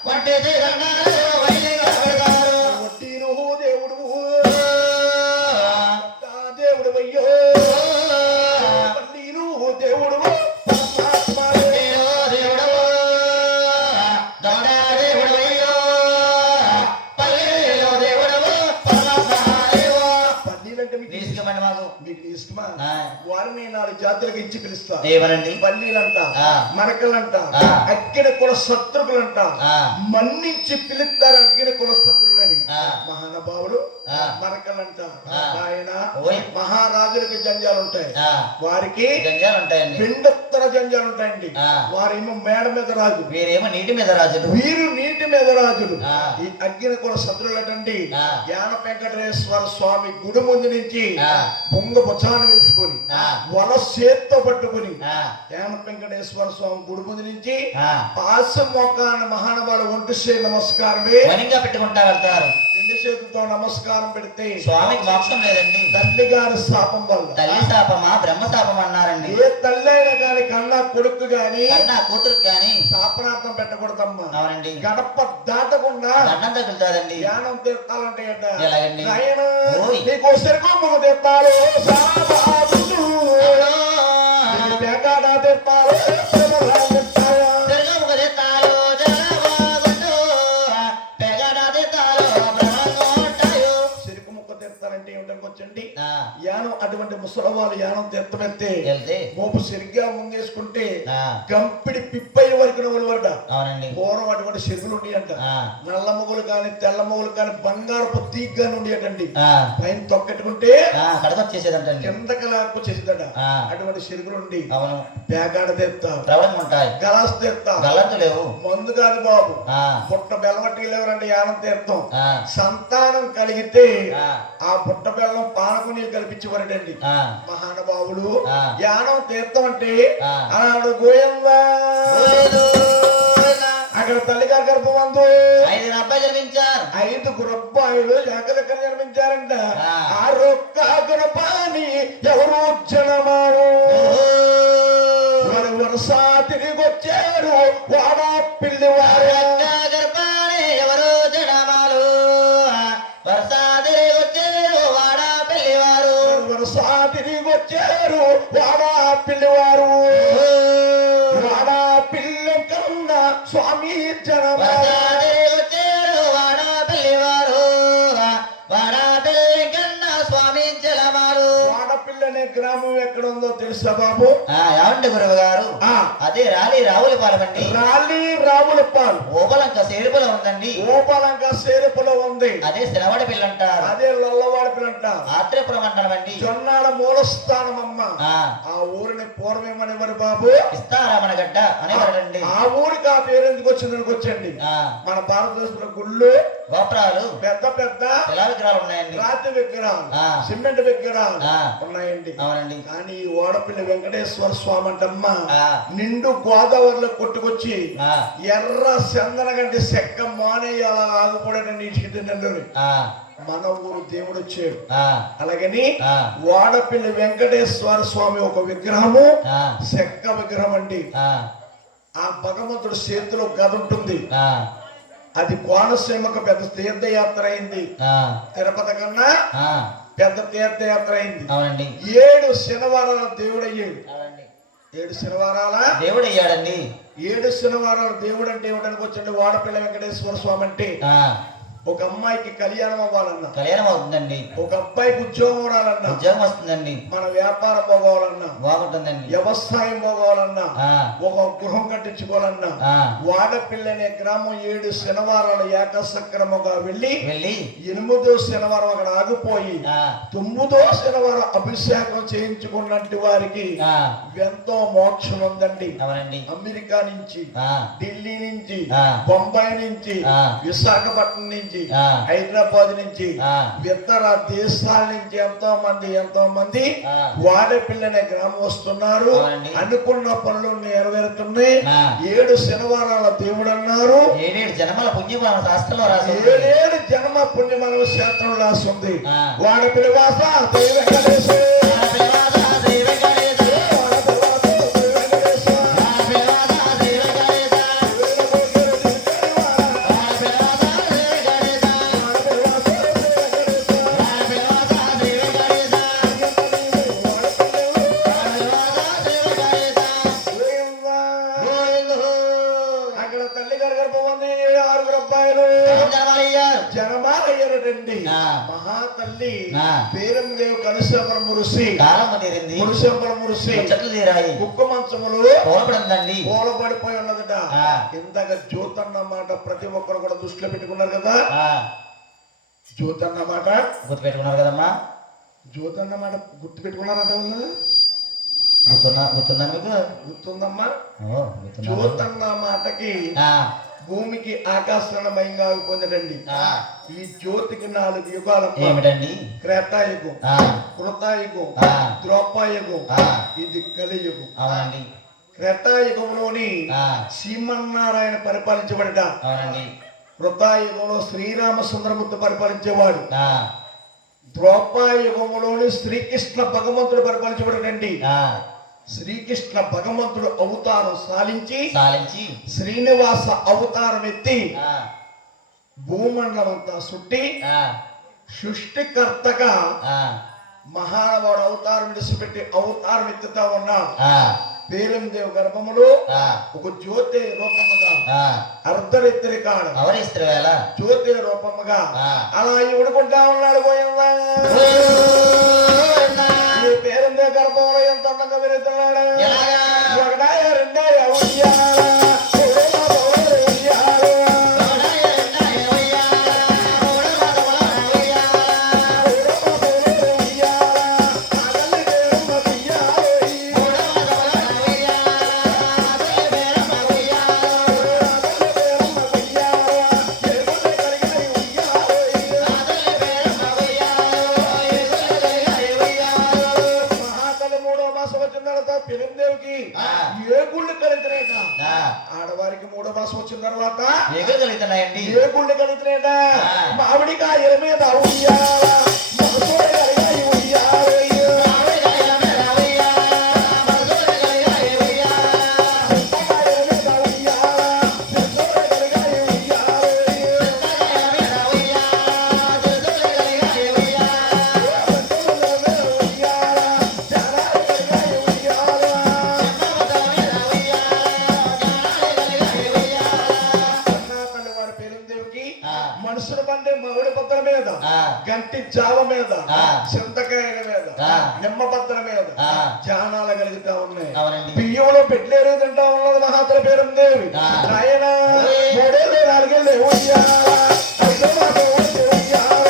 వంటి శ్రీరంగాలు వైలిగా పెడతారు. ఒట్టిను దేవుడు దేవుడు అయ్యో పల్లీను దేవుడు పరమాత్మయే. దేవుడు దొండ దేవుడు అయ్యో, పల్లెలో దేవుడు పరమాత్మయో. పల్లీలంటే మీకు తీసుకుమండి మాకు. మీకు ఇష్టమా? ఆ. వారిని 4 జాతులకు ఇచ్చి పిలుస్తారు. ఏమనండి? పల్లీలంట ఆ. మరకలంట ఆ. అగ్గిన కుల శత్రుకులంట ఆ. మన్నించి పిలుస్తారు అగ్గిన కుల శత్రులని. ఆ. మహానుభావులు ఆ. మరకలంట ఆ. ఆయన ఓయ్. మహారాజులకి జంజాలు ఉంటాయి. ఆ, వారికి గంజాలు ఉంటాయండి. పిండొత్తర జంజాలు ఉంటాయండి. ఆ. వారేమో మేడ మీద రాజు, వీరేమో నీటి మీద రాజులు. వీరు నీటి మీద రాజులు. ఆ. ఈ అగ్గిన కుల శత్రులటండి ఆ. యాన వెంకటేశ్వర స్వామి గుడి ముందు నుంచి ఆ. బొంగ బుచాన వేసుకొని ఆ. వల చేత్తో పట్టుకుని ఆ, యాన వెంకటేశ్వర స్వామి గుడి ముందు నుంచి ఆ. పాస మోకాన మహానుభావులు ఒంటి శ్రీ నమస్కారమే వనిగా పెట్టుకుంటా వెళ్తారు. 2 చేతులతో నమస్కారం పెడితే స్వామికి మోక్షం లేదండి. తల్లి గారి శాపం వల్ల తల్లి శాపమా బ్రహ్మ శాపం అన్నారండి. ఏ తల్లి అయినా కానీ కన్నా కొడుకు గాని కన్నా కూతురుకి గాని. శాపనార్థం పెట్టకూడదమ్మా. అవునండి. గడప దాటకుండా దండం తగులుతాదండి. ధ్యానం తీర్థాలంటే ఎలాగండి? నాయన ఓయ్. నీకు సరికొమ్మకు తీర్థాలు సాబాబులు. నీకు పేకాట తీర్థాలు తీర్థాలు. తిరగముఖ తీర్థాలు జలవాగుండు. పెగడ తీర్థాలు బ్రహ్మోట్టాయు. చెరుకు ముక్క తీర్థాలంటే ఏమిటనుకొచ్చండి? ఆ. యానం అటువంటి ముసలవాళ్ళు యానం తీర్థమెత్తే వెళ్తే మోపు సరిగ్గా ముందేసుకుంటే ఆ, గంపిడి పిప్పయ్య వరకు వరట అవునండి. పూర్వం అటువంటి చెరువులు ఉన్నాయంట. ఆ, నల్ల మొగులు కాని తెల్ల మొగులు కాని బంగారపు తీగ్గాని ఉండేటండి. ఆ, పైన తొక్కెట్టుకుంటే ఆ, కడకొచ్చేసేదంటండి. కిందకి లాక్కొచ్చేసిందట. ఆ, అటువంటి చెరువులు ఉండి అవును. పేకాడ తీర్థం, ప్రవణం ఉంటాయి. గలాస్ తీర్థం, గల్లంతు లేవు. మందు కాదు బాబు, ఆ, పుట్ట బెల్లమట్టి లేవరండి యానం తీర్థం. ఆ, సంతానం కలిగితే ఆ, ఆ పుట్ట బెల్లం పానకు నీళ్ళు కల్పించేవారండి ఆ, మహానుభావులు. ఆ. యానం తీర్థం అంటే ఆ. ఆనాడు గోయందా ఓయ్ అక్కడ తల్లిగారి గర్భమందు 5 అబ్బాయి జన్మించారు. 5 అబ్బాయిలు ఏకదక్కన జన్మించారంట. ఆ. ఆ రొక్క గర్భాన్ని ఎవరు జనమారు వారు వరుస తిరిగి వచ్చారు వాడా పిల్లివారు. గర్భాన్ని ఎవరు జనమాలు వర్షాదిరి వచ్చారు వాడా పెళ్లివారు. వరుస తిరిగి వచ్చారు వాడా పిల్లివారు. వాడా పిల్లి కన్నా స్వామి జనమారు. వర్షాదిరి వచ్చారు వాడా పెళ్లివారు. వాడా పెళ్లి కన్నా స్వామి జలమాలు. వాడపిల్ల అనే గ్రామం ఎక్కడ ఉందో తెలుసా బాబు? ఏమండి గురువు గారు? ఆ అదే రాలి రావుల పాలమండి. రాలి రావులపాల్ ఓబలంక సేరుపులో ఉందండి. ఓపాలంక సేరుపులో ఉంది. అదే శనవడి పిల్ల అంటారు. అదే లల్లవాడి పిల్లంట. ఆత్రేపురం అంటామండి. జొన్నాడ మూలస్థానం అమ్మ. ఆ, ఆ ఊరిని పూర్వమేమనేవారు బాబు? ఇస్తారామణ గడ్డ అనేవాడండి. ఆ ఊరికి ఆ పేరు ఎందుకు వచ్చిందని వచ్చండి. ఆ, మన భారతదేశంలో గుళ్ళు గోపురాలు పెద్ద పెద్ద శిలా విగ్రహాలు ఉన్నాయండి. రాతి విగ్రహాలు, ఆ. సిమెంట్ విగ్రహాలు ఆ. ఉన్నాయండి. అవునండి. కానీ ఈ ఓడపిల్లి వెంకటేశ్వర స్వామి అంటమ్మ ఆ. నిండు గోదావరిలో కొట్టుకొచ్చి ఆ, ఎర్ర చందన గంటి చెక్క మానేయ ఆగిపోయాడండి ఇటు నెల్లూరు. ఆ, మన ఊరు దేవుడు వచ్చాడు. ఆ, అలాగని ఆ, వాడపిల్లి వెంకటేశ్వర స్వామి ఒక విగ్రహము, ఆ, చెక్క విగ్రహం అండి. ఆ, ఆ భగవంతుడు చేతిలో గద ఉంటుంది. ఆ, అది కోనసీమకు పెద్ద తీర్థయాత్ర అయింది. ఆ, తిరుపతి కన్నా ఆ, పెద్ద తీర్థయాత్ర అయింది. అవునండి. 7 శనివారాల దేవుడు అయ్యాడు. అవునండి. 7 శనివారాల దేవుడు అయ్యాడండి. 7 శనివారాల దేవుడు అంటే ఏమిటనికి వచ్చండి? వాడపిల్ల వెంకటేశ్వర స్వామి అంటే ఆ, ఒక అమ్మాయికి కళ్యాణం అవ్వాలన్నా, కళ్యాణం అవుతుందండి. ఒక అబ్బాయికి ఉద్యోగం రావాలన్నా, ఉద్యోగం వస్తుందండి. మన వ్యాపారం పోగోవాలన్నా, బాగుంటుందండి. వ్యవసాయం పోగోవాలన్నా, ఆ, ఒక గృహం కట్టించుకోవాలన్నా, ఆ, వాడపిల్ల అనే గ్రామం 7 శనివారాలు ఏకసక్రమంగా వెళ్ళి వెళ్ళి 8వ శనివారం అక్కడ ఆగిపోయి ఆ, 9వ శనివారం అభిషేకం చేయించుకున్నట్టు వారికి ఆ, ఎంతో మోక్షం ఉందండి. అవునండి. అమెరికా నుంచి, ఆ, ఢిల్లీ నుంచి, ఆ, బొంబాయి నుంచి, ఆ, విశాఖపట్నం నుంచి, ఆ, హైదరాబాద్ నుంచి, ఆ, ఇతర దేశాల నుంచి ఎంతో మంది ఆ, వాడపిల్ల అనే గ్రామం వస్తున్నారు. అవునండి. అనుకున్న పనులు నెరవేరుతున్నాయి. ఆ. 7 శనివారాల దేవుడు అన్నారు. 7 జన్మల పుణ్యమాన శాస్త్రంలో రాసి 7 జన్మ పుణ్యమనవ శాస్త్రం రాస్తుంది. ఆ. వాడపిల్ల వాస శ్రీ వెంకటేశ్వర. అక్కడ తల్లి గారి గర్భం ఉంది. 6 అబ్బాయిలు జనమాలయ్యారండి. ఆ. మహాతల్లి ఆ. పేరందేవి కనుశాపురం ఋషి, కాలం తీరింది. మునుశాపురం ఋషి చెట్లు తీరాయి. కుక్క మంచములు పోలపడిందండి. పూలబడిపోయి ఉన్నదట. ఆ. ఇందాక జ్యోతన్న మాట ప్రతి ఒక్కరు కూడా దృష్టిలో పెట్టుకున్నారు కదా. ఆ, జ్యోతన్న మాట, గుర్తు పెట్టుకున్నారు కదమ్మా. జ్యోతన్న మాట గుర్తు పెట్టుకున్నారంట వాళ్ళు. గుర్తుందా మీకు? గుర్తుందమ్మా. ఓ, గుర్తున్నారు. జ్యోతన్న మాటకి ఆ, భూమికి ఆకాశమయంగా పొందడండి. ఆ, ఈ జ్యోతికి 4 యుగాలు. ఏమిటండి? త్రేతాయుగం, ఆ, కృతాయుగం, ఆ. ద్రోపాయుగం, ఆ. ఇది కలియుగం. అవునండి. త్రేతాయుగంలోని ఆ, శ్రీమన్నారాయణ పరిపాలించబడట. అవునండి. కృతాయుగంలో శ్రీరామచంద్రమూర్తి పరిపాలించేవాడు. ఆ, ద్రోపాయుగంలోని శ్రీకృష్ణ భగవంతుడు పరిపాలించబడటండి. ఆ, శ్రీకృష్ణ భగవంతుడు అవతారం సాలించి సాలించి శ్రీనివాస అవతారం ఎత్తి ఆ, భూమండలం అంతా చుట్టి ఆ, సృష్టికర్తగా ఆ, మహానుభావుడు అవతారం విడిచిపెట్టి అవతారం ఎత్తుతా ఉన్నాడు. ఆ, పేరందేవి గర్భములో ఆ, ఒక జ్యోతి రూపముగా, ఆ, అర్ధరిత్రి కాడు అవరిస్త్రీ వేళ జ్యోతి రూపముగా ఆ. అలా ఇవ్వడుకుంటా ఉన్నాడు. పోయిందా ఓ, నా విధంగా వినుతున్నాడు. ఎలాగా? ఒకటాయ రెండాయ ఉయ్యాల, ఉయ్యాల. పిరందేవికి ఏ గుళ్ళు కలిగితేనేట ఆడవారికి 3వ మాసం వచ్చిన తర్వాత కలుగుతున్నాయండి. ఏ గుళ్ళు కలిగితేనేట మామిడికాయల మీద ఉయ్యాల, మగసూరకాయ ఉయ్యాల. మనుషుల పండే మామిడి పత్ర మీద, గంటి జావ మీద, చింతకాయల మీద, నిమ్మ పత్ర మీద జానాల కలుగుతా ఉన్నాయి. బియ్యంలో పెట్టలేరు తింటా ఉన్నది మహాతల పేరుందేవి. ఆయన 3-4 ఉయ్యాల, 5వ మాసం వచ్చే ఉయ్యాల.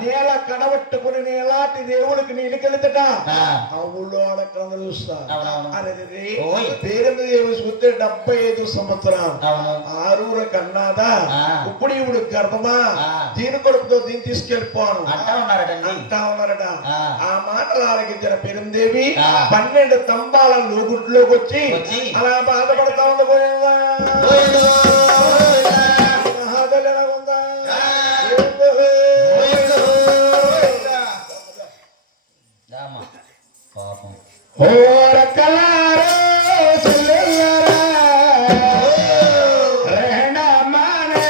నేల కడబట్టుకుని నేలాంటి దేవుడికి నీళ్ళకెళ్తట ఆ ఊళ్ళో ఆడక్కడ చూస్తా. అరే పేరుంది దేవుడు చూస్తే 75 సంవత్సరాలు ఆరూర కన్నాదా. ఇప్పుడు ఇప్పుడు గర్భమా దీని కొడుకుతో దీన్ని తీసుకెళ్ళిపోను అంటా ఉన్నారట. ఆ మాటలు ఆలకించిన పెరుందేవి 12 తంబాల లోగుట్లోకి వచ్చి అలా బాధపడతా ఉంది. మహాదల్ ఎలా ఉందా? ఓ రక్కలారో చెల్లెల్లారా, రెండమ్మానే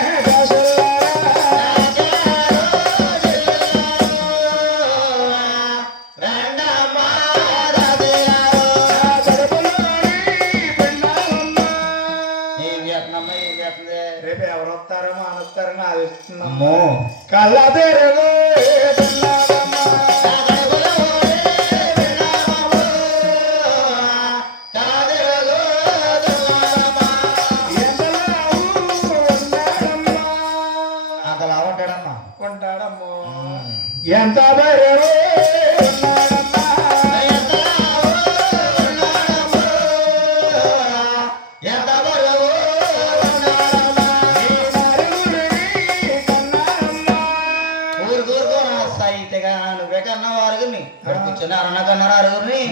రేపు ఎవరు వస్తారో మానొస్తారని ఆలోచిస్తున్నాము. కళ్ళ తెరలు ఎంత బరువు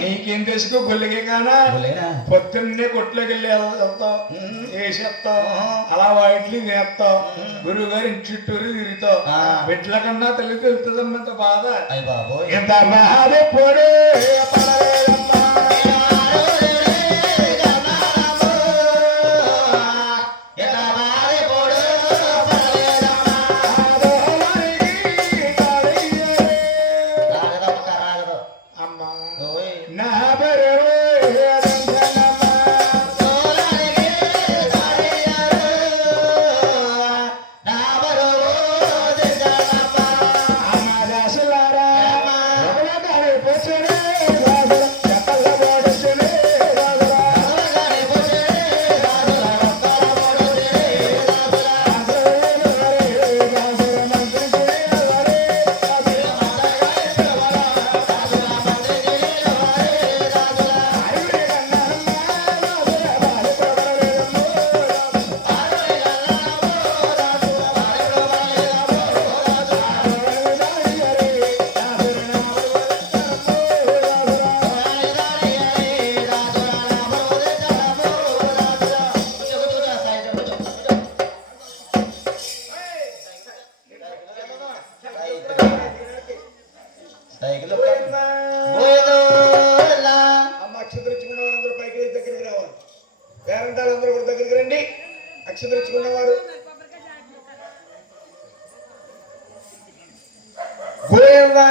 నీకేం తెలుసుకో గుళ్ళకి కానా పొద్దున్నే కొట్లోకి వెళ్ళి వెళ్తావు, వేసేస్తావు, అలా వాటిని వేస్తావు, గురువు గారు ఇంటి చుట్టూరు తిరుగుతావు. బిడ్డల కన్నా తల్లి తెలుస్తుందన్నంత బాధ. ఎంత బాధ పొడే చెప్పాలి. పేరెంటాలు అందరూ కూడా దగ్గరికి రండి. అక్షతలు ఇచ్చుకున్నవారు గోవిందా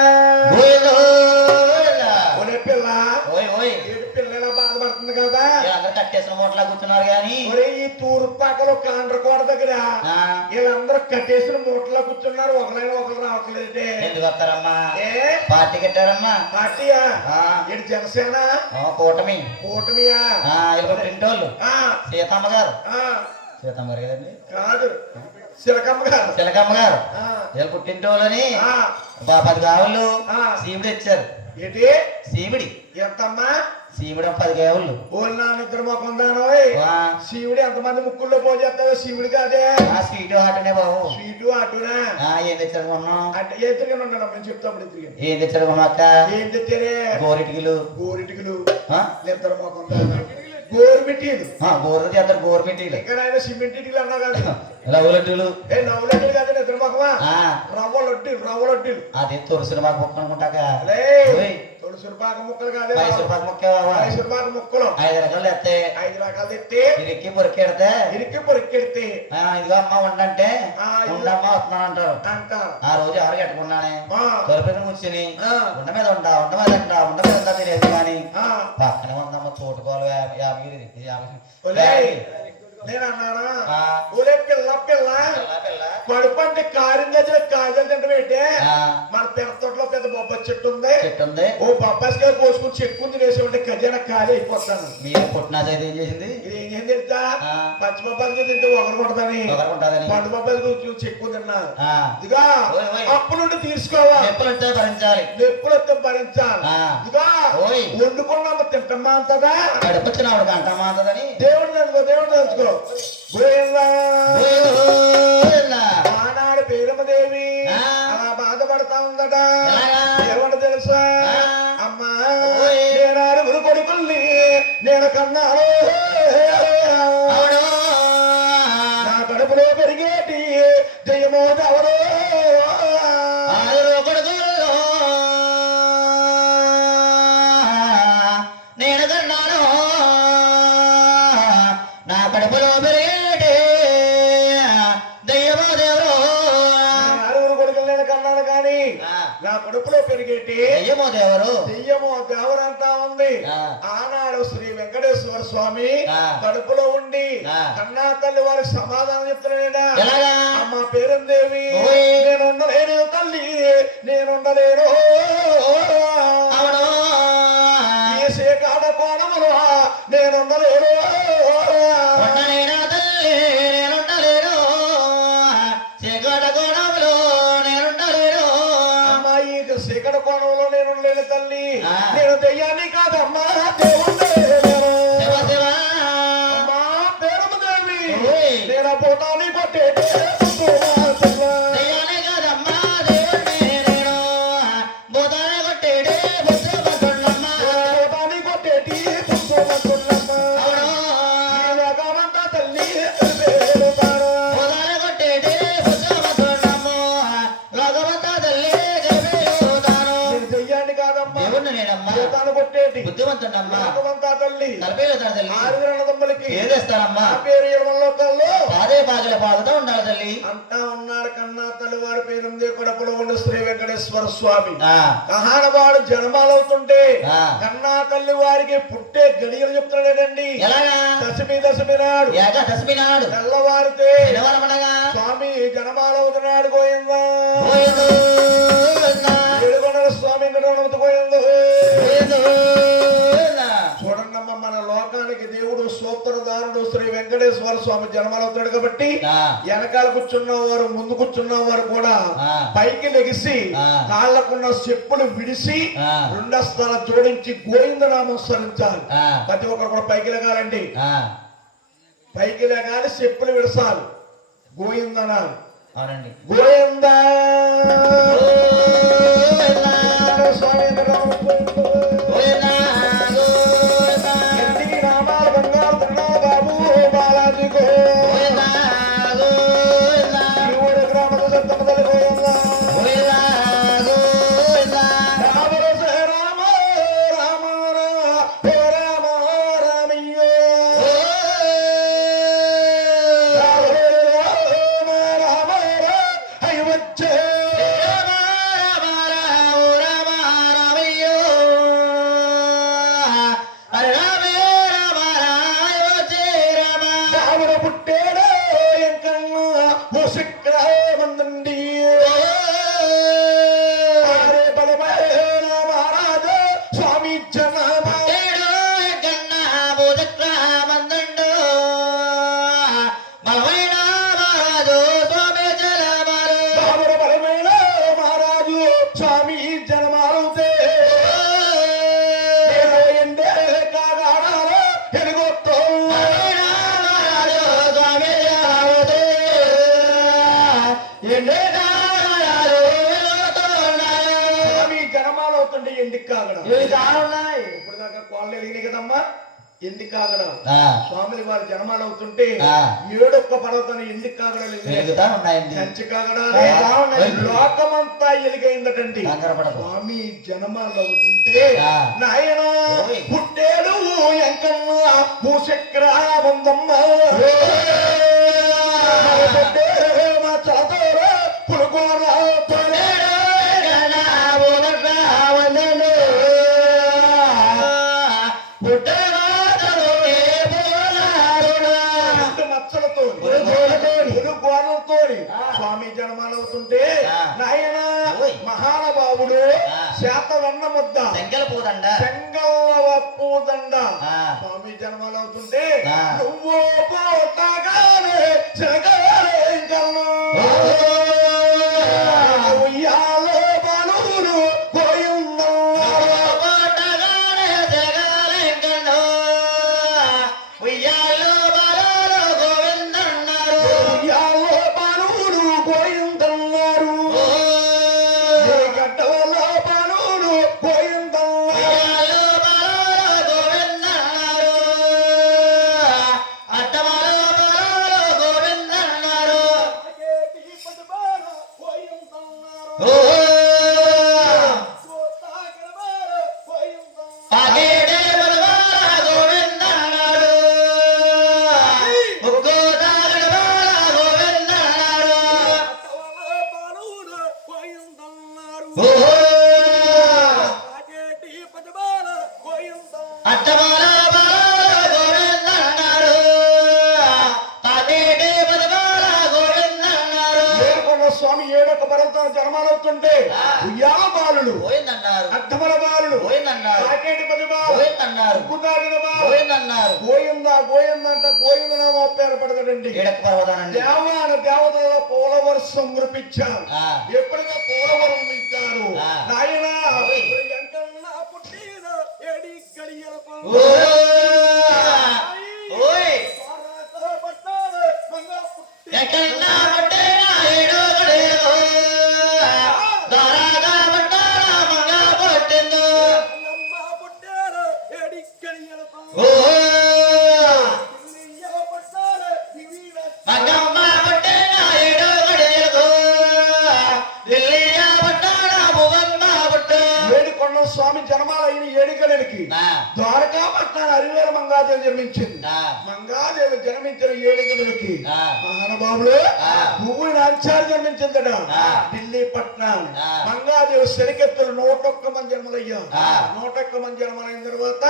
పిల్ల ఏడు పిల్ల బాధపడుతుంది కదా. అందరు కట్టేసిన మూటలా కూర్చున్నారు గాని ఈ తూర్పు పక్కలో కాండ్రకోట దగ్గర వీళ్ళందరూ కట్టేసిన మూటలా కూర్చున్నారు. ఒకరైనా ఒకరు రావట్లేదే. ఎందుకు వస్తారమ్మా? పార్టీ కట్టారమ్మా. పార్టీయా? ఇటు జనసేన కూటమి. కూటమియా? ప్రింటోళ్ళు సీతమ్మ గారు. సీతమ్మ గారు కదండి? కాదు, శిలకమ్మ గారు. శిలకమ్మ గారు వీళ్ళు పుట్టింటోళ్ళని 10 గావుళ్ళు సీమిడి ఇచ్చారు. ఏంటి సీమిడి? ఎంతమ్మా సీమిడి 10 గావుళ్ళు. ఓళ్ళు నా నిద్ర మొక్కుందాను. శివుడు ఎంతమంది ముక్కుల్లో పోజేస్తావో శివుడు కాదే. స్వీటు ఆటనే బాబు. స్వీటు ఆటోనా? ఏం తెచ్చారు కొన్నాం అంటే ఏ తిరిగి ఉన్నాను నేను చెప్తాప్పుడు తిరిగి. ఏం తెచ్చారు కొన్నా అక్క? ఏం తెచ్చారే? గోరిటికిలు. గోరిటికిలు నిద్ర మొక్కుందా? గోరుమిటీలు. గోరు చేస్తారు గోరుమిటీలు. ఇక్కడ ఆయన సిమెంట్ ఇటుకలు అన్నా కాదు. లవ్వులడ్డీలు. నవ్వులడ్డీలు కాదు నిద్ర మొక్కమా. రవ్వ లడ్డీలు. అది తొరుసులు మాకు మొక్క అనుకుంటాక. తొడుసురుపాక ముక్కలు కాదు, మైసూరుపాక ముక్క. మైసూరుపాక ముక్కలు 5 రకాలు ఎత్తే 5 రకాలు తెట్టి ఇరికి పొరికెడితే ఇదిగో అమ్మ ఉండంటే ఉండమ్మా వస్తున్నాను అంటారు. ఆ రోజు ఎవరు కట్టుకున్నానే తొలిపి కూర్చుని ఉండ మీద తినేది కానీ పక్కనే ఉందమ్మ తోటకోలు 50. నేను అన్నానా ఒరే పిల్ల కడుపు అంటే కారం గజల కాజలు తింటే మన పెరతోటలో పెద్ద బొబ్బ చెట్టు ఉంది. ఓ బొబ్బాసిగా కోసుకుని చెక్కుని తినేసి ఖజానా ఖాళీ అయిపోతాను. మీరు పుట్టినాజు అయితే ఏం చేసింది? ఇది ఏం తెలుసా? పచ్చి బొబ్బాసిగా తింటే ఒకరుకుంటదని పండు బొబ్బాసి చెక్కు తిన్నా. ఇదిగా అప్పు నుండి తీసుకోవా. ఎప్పుడైతే భరించాలి. ఇదిగా వండుకున్నాము తింటమ్మా అంతదా. గడపచ్చినప్పుడు గంటమ్మా అంతదని దేవుడు తెలుసుకో. ఆనాడు పేరమదేవి అలా బాధపడతా ఉందట. ఏమంట తెలుసా? అమ్మా నేను 6 కొడుకుల్ని నేను కన్నాను. నా కడుపులో పెరిగేటి దయ్యమో ఎవరో నేను కన్నాను. నా కడుపులో పెరిగేటి దయ్యమో దేవరో. 6 కొడుకులు నేను కన్నాను కానీ నా కడుపులో పెరిగేటి దయ్యమో దేవరు అంటా ఉంది. ఆనాడు శ్రీ వెంకటేశ్వర స్వామి కడుపులో ఉండి కన్నా తల్లి వారికి సమాధానం చెప్తున్నాడా. అమ్మ పేరందేవి నేనుండలేను తల్లి, నేనుండలేను. ఏసే కాడ కోణములు నేనుండలేను. శేఖడ కోణంలో నేను లేని తల్లి, నేను దెయ్యాన్ని కాదమ్మా దేవుడే. అమ్మా పేరమదేవి నేను పోతాని కొట్టే బుద్ధిమంతుడమ్మా తల్లి. 6 అన్నదమ్ములకి ఏదేస్తారమ్మా? పేరు 7 పాదే పాగల పాదుతా ఉండాలి తల్లి అంటా ఉన్నాడు. కన్నా తల్లి వారి పేరుంది కడపలో ఉండే శ్రీ వెంకటేశ్వర స్వామి. మహానవాడు జన్మాలవుతుంటే కన్నా తల్లి వారికి పుట్టే గడియలు చెప్తున్నాడండి. దశమి నాడు తెల్లవారితే స్వామి జన్మాలవుతున్నాడు. గోయిందా ఏడుకొండల స్వామి గోయిందో. చూడండమ్మ మన లోకానికి దేవుడు సూత్రధారుడు శ్రీ వెంకటేశ్వర స్వామి జన్మలవుతాడు కాబట్టి వెనకాల కూర్చున్నవారు ముందు కూర్చున్నవారు కూడా పైకి లెగిసి కాళ్ళకున్న చెప్పులు విడిసి 2 స్థానాలు జోడించి గోవిందనామం స్మరించాలి. ప్రతి ఒక్కరు కూడా పైకి లెగాలండి. పైకి లెగాలి, చెప్పులు విడసాలి, గోవిందనాలు. గోవిందా స్వామి ఎందుకు కాగడం ఇవి కానున్నాయి ఇప్పుడు దాకా కోళ్ళు వెలిగినాయి కదమ్మా ఎందుకు కాగడం ఆ స్వాములు వారి జన్మాలు అవుతుంటే ఆ. ఏడొక్క పర్వతాన్ని ఎందుకు కాగడం వెలుగుతా ఉన్నాయండి కంచి కాగడాలే లోకమంతా ఎలిగైందటండి కంగారపడకు. స్వామి జన్మాలు అవుతుంటే ఆ. నాయన ఓయ్. పుట్టేడు ఎంకన్న భూచక్ర బందమ్మ మా చాతోర పులుగోర మచ్చలతో స్వామి జన్మాలు అవుతుంటే ఆ. నాయన ఓయ్. మహానుభావుడు ఆ. శాతవన్న ముద్ద శంకల పోదండ చెంగల్ల పూదండ ఆ. స్వామి జన్మాలు అవుతుంటే ఆ. నువ్వు పోతగానే చెరగానే కన్ను ఉయ్యాలో బలులు పోయున్నారు ఉయ్యాలో బలులు పోయిందన్నారు ఏ గడ్డవలో బలులు పోయిందన్నారు స్వామి ఏడొక్క పర్వతం జన్మాలవుతుంటే ఉయ్యాల బాలులు పోయిందన్నారు అడ్డమల బాలులు పోయిందన్నారు కాకేటి పది బాలు పోయిందన్నారు ఉగ్గుతాగిన బాలు పోయిందన్నారు గోయిందా గోయిందంట గోయిందనేమో పేరు పడతాడండి ఏడక పర్వతానండి దేవాన దేవతల పూలవర్షం కురిపించారు ఆ. ఎప్పుడైనా పూలవరం ఇచ్చారు ఆ. నాయన ఓయ్. ఎంకన్నా పుట్టిన ఏడి గడియలకు ఓయ్ ఎక్కడన్నా పట్టేనా ఏడో గడియలో దారాగా పట్టారా మంగా పట్టిందో ఓ మంగమ్మ పట్టేనా ఏడో గడియలో ఢిల్లీయా పట్టారా భువమ్మ పట్టు ఏడుకొండ స్వామి జన్మాలైన ఏడుగలకి ద్వారకాపట్నాన్ని అరివేల మంగాదేవి జన్మించింది మంగాదేవి జన్మించిన ఏడుగలకి మహానుభావులు భూమి నాంచారు జన్మించిందట ఢిల్లీ పట్నం మంగాదేవి సరికెత్తులు 101 మంది జన్మలయ్యారు 101 మంది జన్మలైన తర్వాత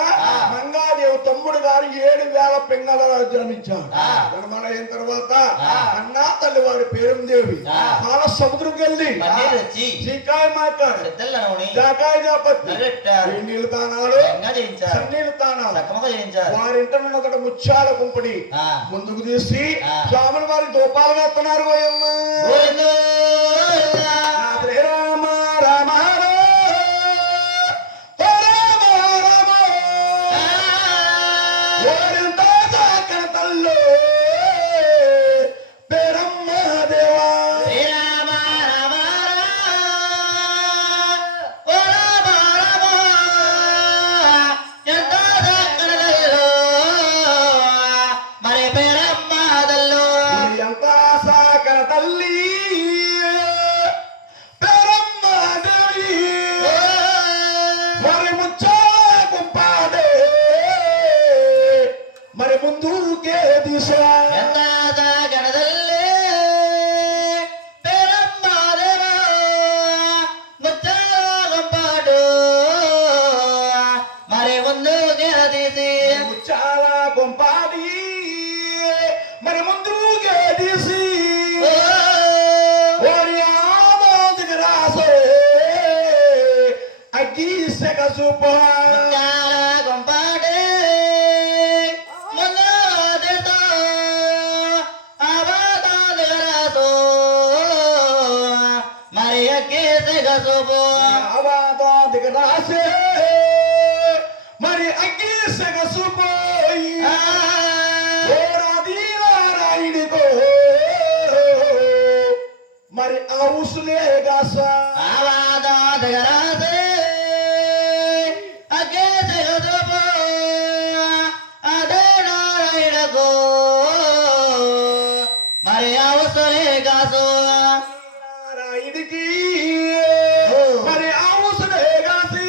మంగాదేవి తమ్ముడు గారు 7,000 పింగళ జన్మించారు జన్మలైన తర్వాత అన్నా తల్లి వారి పేరుదేవి పాల సముద్రం వెళ్ళి చీకాయ మాట్లాడు జాకాయ జాపత్తి నీళ్ళు తానాలు సన్నీళ్ళు తానాలు వారింట ఒకటి ముత్యాల కుంపడి ముందుకు తీసి స్వాములు వారి దూపాలు వేస్తున్నారు రామ రామ తల్లు పేరమ్మ దేవా ఎంత సాకర తల్లి పేరమ్మ దేవి మరి ముచ్చాల కుంపాడే మరి ముందుకే దిశ ముచ్చాల కుంపాడి మరి ముందుకే దిసి ఓరి రాసే అగ్గి సెగ చూప రాసే మరి అగ్గి సెగ చూపోయి నారాయణికో మరి ఆ ఉసులే గాస అవసరే కాసు నారాయణికి మరి అవసరే కాసి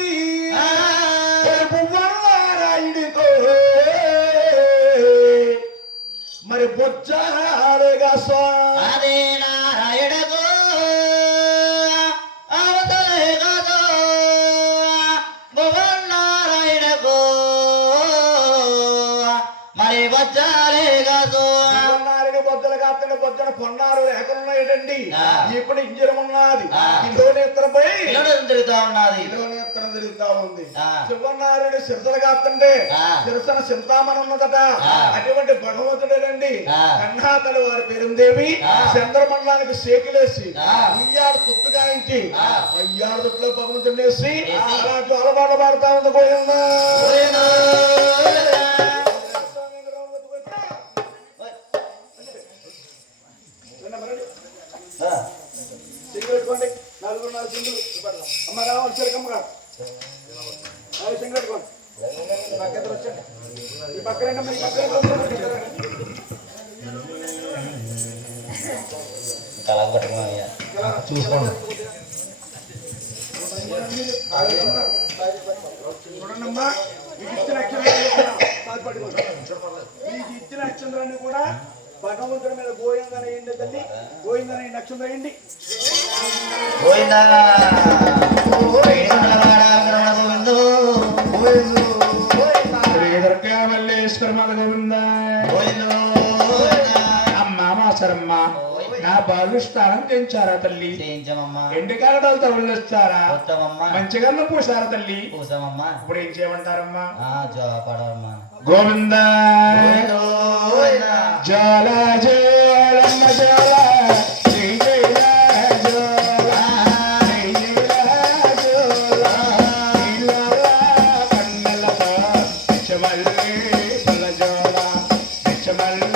నారాయణికో మరి బొచ్చారే కాసో అదే నారాయణకు అవసరే కాదు భువన్ నారాయణకు మరి వచ్చారే కాదు బొద్దలు కాకుండా బొద్దన పొన్నారు లేకున్నాయండి ఆ. ఇప్పుడు ఇంజనం ఉన్నది ఆ. కిలోనేత్రంపై తిరుగుతా ఉన్నది కిలోనేత్రం తిరుగుతా ఉంది ఆ. శివనారాయణ సిరసలు కాస్తుంటే ఆ. సిరసన చింతామణి ఉన్నదట ఆ. అటువంటి భగవంతుడేనండి ఆ. కన్నాతలు వారి పేరుందేవి ఆ. చంద్రమండలానికి సేకులేసి ఆ. ఉయ్యాడు తుట్టు కాయించి ఆ. అయ్యాడు తుట్టులో భగవంతుడు వేసి వేసి. అలాంటి అలవాటు పడతా ఉంది పోయిందా సింగులు పెట్టుకోండి నాలుగు సింగులు అమ్మ రావాలి చిరకమ్మ గారు సింగులు పెట్టుకోండి ఈ పక్క ఎదురు వచ్చండి ఈ పక్కన ఈ పక్కన కళకు పట్టుకున్నాను చూసుకోండి చూడండమ్మా మీకు ఇచ్చిన మీకు ఇచ్చిన నక్షత్రాన్ని కూడా భగవంతుడి మీద గోయిందన ఏంటి తల్లి గోయిందన నక్షత్రం ఏంటి గోవిందా దుర్గా మల్లేశ్వర గోవింద అమ్మ మాసరమ్మ నా బాలు స్నానం చేయించారా తల్లి చేయించమమ్మా ఎండుకాడలు తగులుస్తారా ఉత్తమమ్మా మంచిగా పూసారా తల్లి పూసమమ్మా ఇప్పుడు ఏం చేయమంటారమ్మా పడవమ్మా గోవింద జోల జోలమ్మ జోల జై జయ జోల జై జయ జోల నీలాల కన్నెలతో నిచ్చమల్లి పుల్ల జోల నిచ్చమల్లి